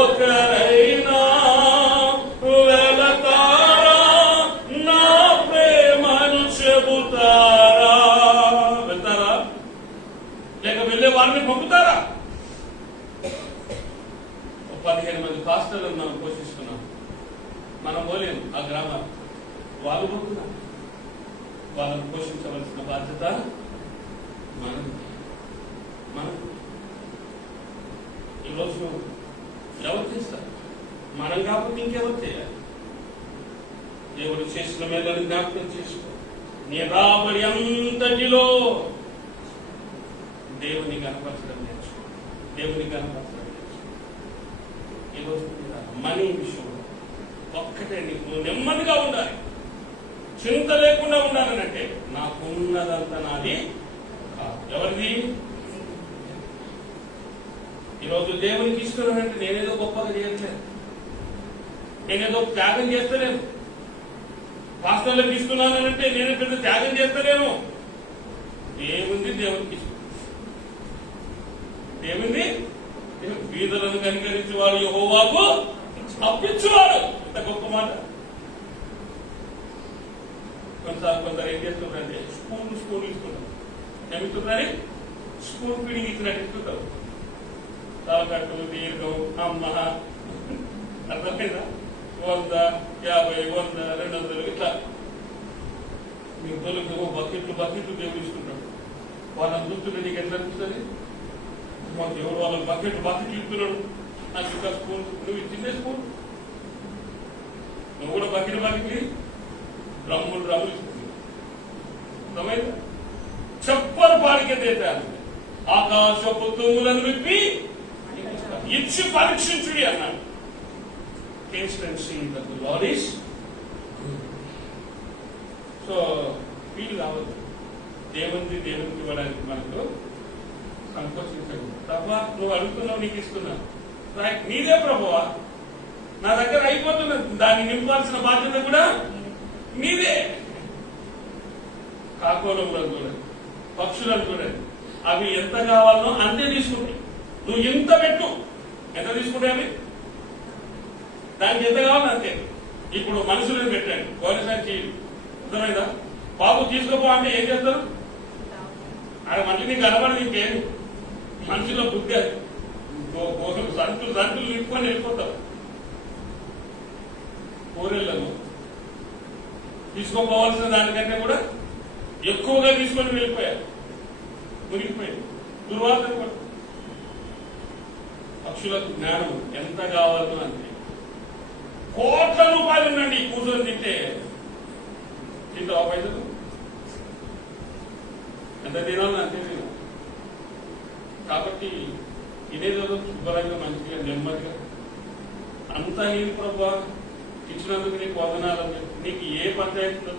ఒకరైనా వెళతారా, నా ప్రేమను చెబుతారా? వెళ్తారా? లేక వెళ్ళే వారిని పంపుతారా? 15 మంది పాస్టర్లను మనం పోషిస్తున్నాం. మనం పోలేము ఆ గ్రామాలు, వాళ్ళు పంపుతారు. వాళ్ళను పోషించవలసిన బాధ్యత మనం. ఈరోజు ఎవరు చేస్తారు? మనం కాకపోతే ఇంకెవరు చేయాలి? దేవుడు చేసిన మేలను జ్ఞాపకం చేసుకో. నీ రాబడి అంతటిలో దేవుని కనపరచడం నేర్చుకో. దేవుని కనపరచడం నేర్చుకో. ఈరోజు మనీ విషయంలో ఒక్కటే నువ్వు నెమ్మదిగా ఉండాలి. చింత లేకుండా ఉండాలనంటే నాకున్నదంతా నాది కాదు. ఎవరిది? ఈరోజు దేవునికి ఇస్తున్నానంటే నేనేదో గొప్పగా చేయట్లేదు, నేనేదో త్యాగం చేస్తలేను. పాస్టర్లకు ఇస్తున్నానంటే నేనే పెద్ద త్యాగం చేస్తలేను. ఏముంది దేవునికి ఇష్టం? ఏముంది? బీదలను కనికరించేవాడు యెహోవాకు అప్పించువాడు. ఇంత గొప్ప మాట. కొందరు ఏం చేస్తున్నారంటే స్పూన్ ఇస్తున్నారు. ఏమిస్తున్నారు? స్పూన్ ఫీడింగ్ ఇచ్చినట్టు ఇస్తుంటారు. తాకట్టు, దీర్ఘం, అమ్మ, అర్థమైందా? 100, 50, 100, 200 ఇట్లా మీకు తొలగి బకెట్లు దేవుడు ఇస్తున్నాడు. వాళ్ళని చూస్తుంటే నీకు ఎట్లా అనిపిస్తుంది? మా దేవుడు వాళ్ళకి బకెట్లు ఇస్తున్నాడు. నాకు ఇంకా స్పూన్, నువ్వు ఇచ్చిందే స్పూన్, నువ్వు కూడా బకెట్లు డ్రమ్ములు ఇస్తుంది. అర్థమైందా? చెప్పరు పాడికే దేశాలు ఆకాశపు తూములను విప్పి ఇచ్చి పరీక్షించుడి అన్నాడు. సో వీలు కావద్దు. దేవునికి ఇవ్వడానికి మనకు సంకోచించదు. ప్రభా నువ్వు అడుగుతున్నావు, నీకు ఇస్తున్నావు, నీదే ప్రభువా, నా దగ్గర అయిపోతున్నది, దాన్ని నింపాల్సిన బాధ్యత కూడా నీదే. కాకోలం కూడా చూడండి, పక్షులను చూడండి, అవి ఎంత కావాలనో అంతే తీసుకుంటాయి. నువ్వు ఎంత పెట్టు, ఎంత తీసుకుంటే అవి దానికి ఎంత కావాలో అంతే. ఇప్పుడు మనుషులను పెట్టండి, పోలీసు అర్థమైందా? బాబు తీసుకోపో అంటే ఏం చేస్తారు? ఆడ మనిషి నీకు కనబడి ఇంకేమి మనుషుల బుద్ధి అది. సంతులు నింపుకొని వెళ్ళిపోతారు. కూరళ్లను తీసుకోపోవాల్సిన దానికంటే కూడా ఎక్కువగా తీసుకొని వెళ్ళిపోయారు, మునిగిపోయారు. దుర్వాసన. పక్షులకు జ్ఞానం ఎంత కావాలో అంతే. కోట్ల రూపాయలు ఉండండి కూర్చొని తింటావా? పైసలు ఎంత తినాలని అంతే తినాలి. కాబట్టి ఇదేదో శుభ్రంగా మంచిగా నెమ్మదిగా అంతా నేను ప్రభా ఇచ్చినందుకు నీకు వదనాలు. నీకు ఏ పంచాయతీలో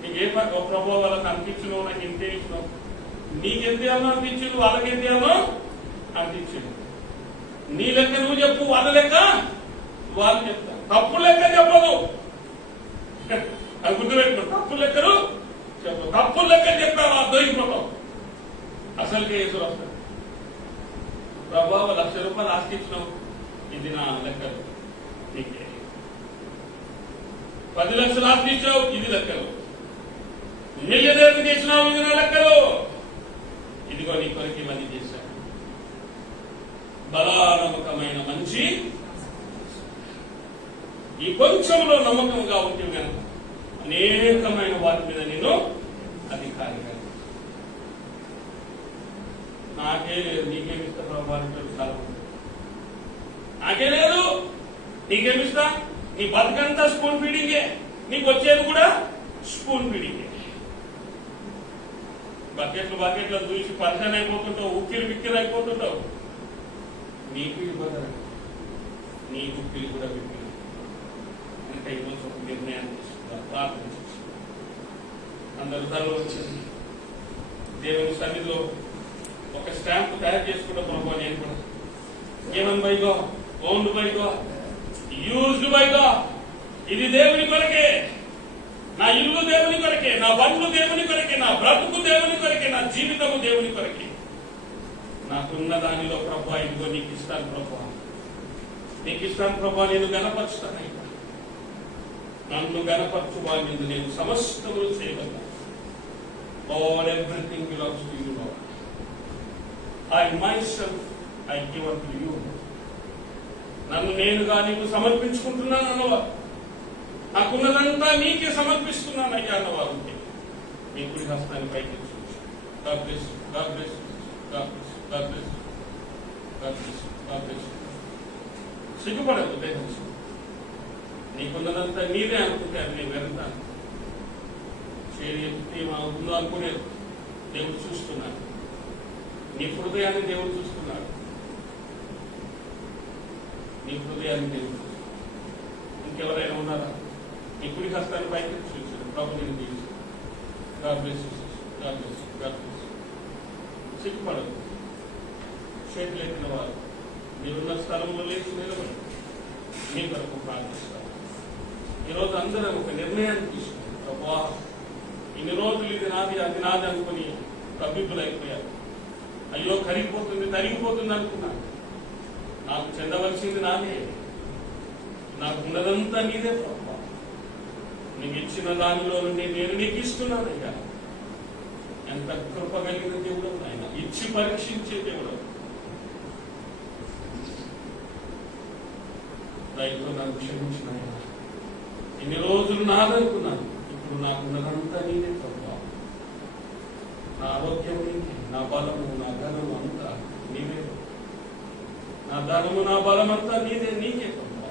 నీకు ఏ ప్రభావ వాళ్ళకి అనిపించినావు, నాకు ఇంతే ఇచ్చినావు, నీకెంత ఏమో అనిపించింది, వాళ్ళకి ఎంత ఏమో అనిపించింది. నీ లెక్క నువ్వు చెప్పు, వాళ్ళ లెక్క వాళ్ళు చెప్తారు. తప్పు లెక్క చెప్పదు, అది గుర్తుపెట్టుకో. తప్పు లెక్కలు చెప్పు. తప్పు లెక్క చెప్పావు అర్థం అసలుకే ఎదురు వస్తాడు. ప్రభావ 1,00,000 రూపాయలు ఆస్తించినావు, ఇది నా లెక్కలు. నీకే 10 లక్షలు ఆస్తించావు, ఇది లెక్కలు. మిలియనీర్లు చేసినావు, ఇది నా లెక్కలు. ఇదిగో నీ కొరికి ఇవన్నీ చేశావు. బలానమ్మకమైన మంచి ఈ కొంచెంలో నమ్మకంగా ఉంటే కనుక అనేకమైన వాటి మీద నేను అధికారిగా. నాకే లేదు, నీకేమిస్తా ప్రభావం? చాలా నాకే లేదు, నీకేమిస్తా? నీ బతుకంతా స్పూన్ ఫీడింగే, నీకు వచ్చేది కూడా స్పూన్ ఫీడింగే. బకెట్లు చూసి పరిచయం అయిపోతుంటావు, ఉక్కిరి అయిపోతుంటావు. నీకు ఇవ్వగల నీ ఉక్కిరి కూడా విక్కిరి. అంటే ఈరోజు ఒక నిర్ణయం తీసుకుంటారు, ప్రార్థన చేసి అందరూ తరలో వచ్చింది దేవుని సన్నిధిలో ఒక స్టాంప్ తయారు చేసుకుంటా. ప్రభావ నేను కూడా given by God, owned by God, used by God. ఇది దేవుని కొరకే, నా ఇల్లు దేవుని కొరకే, నా బండ్లు దేవుని కొరకే, నా బ్రతుకు దేవుని కొరకే, నా జీవితము దేవుని కొరకే. నాకున్న దానిలో ప్రభా ఇదిగో నీకు ఇస్తాను ప్రభా, నీకు ఇస్తాను ప్రభా, నేను గణపరుస్తాను. నన్ను గణపరచు వారి మీద నేను సమస్తములు చేయగలను. All everything belongs to you, Lord. I myself I give unto you. నన్ను నేనుగా నీకు సమర్పించుకుంటున్నాను అన్నవారు, నాకున్నదంతా నీకే సమర్పిస్తున్నాను అయ్యా అన్నవారు మీ కుడి హస్తాన్ని పైకి సిగ్గుపడదు. నీకున్నదంతా నీదే అనుకుంటే అది నేను వెళ్తాను. ఉందో అనుకునేది దేవుడు చూస్తున్నాడు. నీ హృదయాన్ని దేవుడు చూస్తున్నాడు. నీ హృదయాన్ని దేవుడు చూస్తున్నాడు. ఇంకెవరైనా ఉన్నారా? ఇప్పుడు హస్తాన్ని పైకి చూసాడు. ప్రభు నేను తీసి సిగ్గుపడదు. చేతులు ఎత్తిన వారు మీరున్న స్థలంలో లేచి నిలబడి మీ కొరకు ప్రార్థిస్తారు. ఈరోజు అందరూ ఒక నిర్ణయాన్ని తీసుకున్నారు. ప్రభా, ఇన్ని రోజులు ఇది నాది అది నాది అనుకుని కబ్బిబ్బులైపోయారు. అయ్యో కరిగిపోతుంది తరిగిపోతుంది అనుకున్నాను. నాకు చెందవలసింది నాదే, నాకు ఉన్నదంతా నీదే ప్రభా. నీకు ఇచ్చిన దానిలో నుండి నేను నీకు ఇస్తున్నానయ్యా. ఎంత కృప కలిగిన దేవుడు ఆయన, ఇచ్చి పరీక్షించే దేవుడు. దయతో నాకు క్షమించిన ఆయన. ఇన్ని రోజులు నాదనుకున్నాను, ఇప్పుడు నాకున్నదంతా నీదే ప్రభా. నా ఆరోగ్యం నీకే, నా బలము నా ధనము అంతా నీదే, నా ధనము నా బలం అంతా నీదే, నీకే ప్రభా.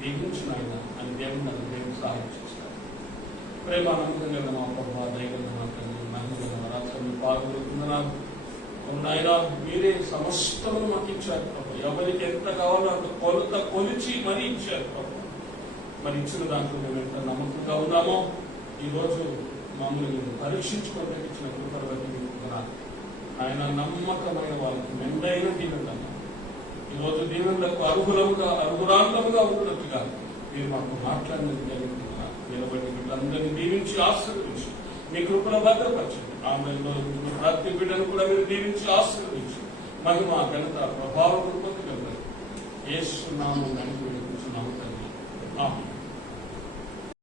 దీవించిన ఆయన అని దేవుడు నన్ను దేవుడు సహాయం చేస్తాడు. ప్రేమానందం కదా మా ప్రభా, దైవం నా తండ్రి, మహిళ రాత్రి పాల్గొంటున్న నాకు నాయన మీరే సమస్తము మాకు ఇచ్చారు ప్రభు. ఎవరికి ఎంత కావాలో అంత కొలత కొలిచి మరీ ఇచ్చారు ప్రభు. మరి ఇచ్చిన దాంట్లో మేము ఎంత నమ్మకంగా ఉన్నామో ఈరోజు మమ్మల్ని పరీక్షించుకోవడానికి ఇచ్చిన కృపను బట్టి ఆయన నమ్మకమైన వాళ్ళకి మెండైన దీవెనమ్మా. ఈరోజు దీవెనలకు అర్హురాంతముగా ఉన్నట్టుగా మీరు మాకు మాట్లాడినది జరుగుతున్నారు. నిలబడి వీళ్ళందరినీ దీవించి ఆశీర్వదించి మీ కృపను భద్రపరచండి. ఆమెలో ప్రతి బిడ్డను కూడా మీరు దీవించి ఆశీర్వదించి మహిమ ఘనత ప్రభావం పొందగలరు. యేసు నామమున వేడుకుంటున్నాము తండ్రి. ఆమేన్.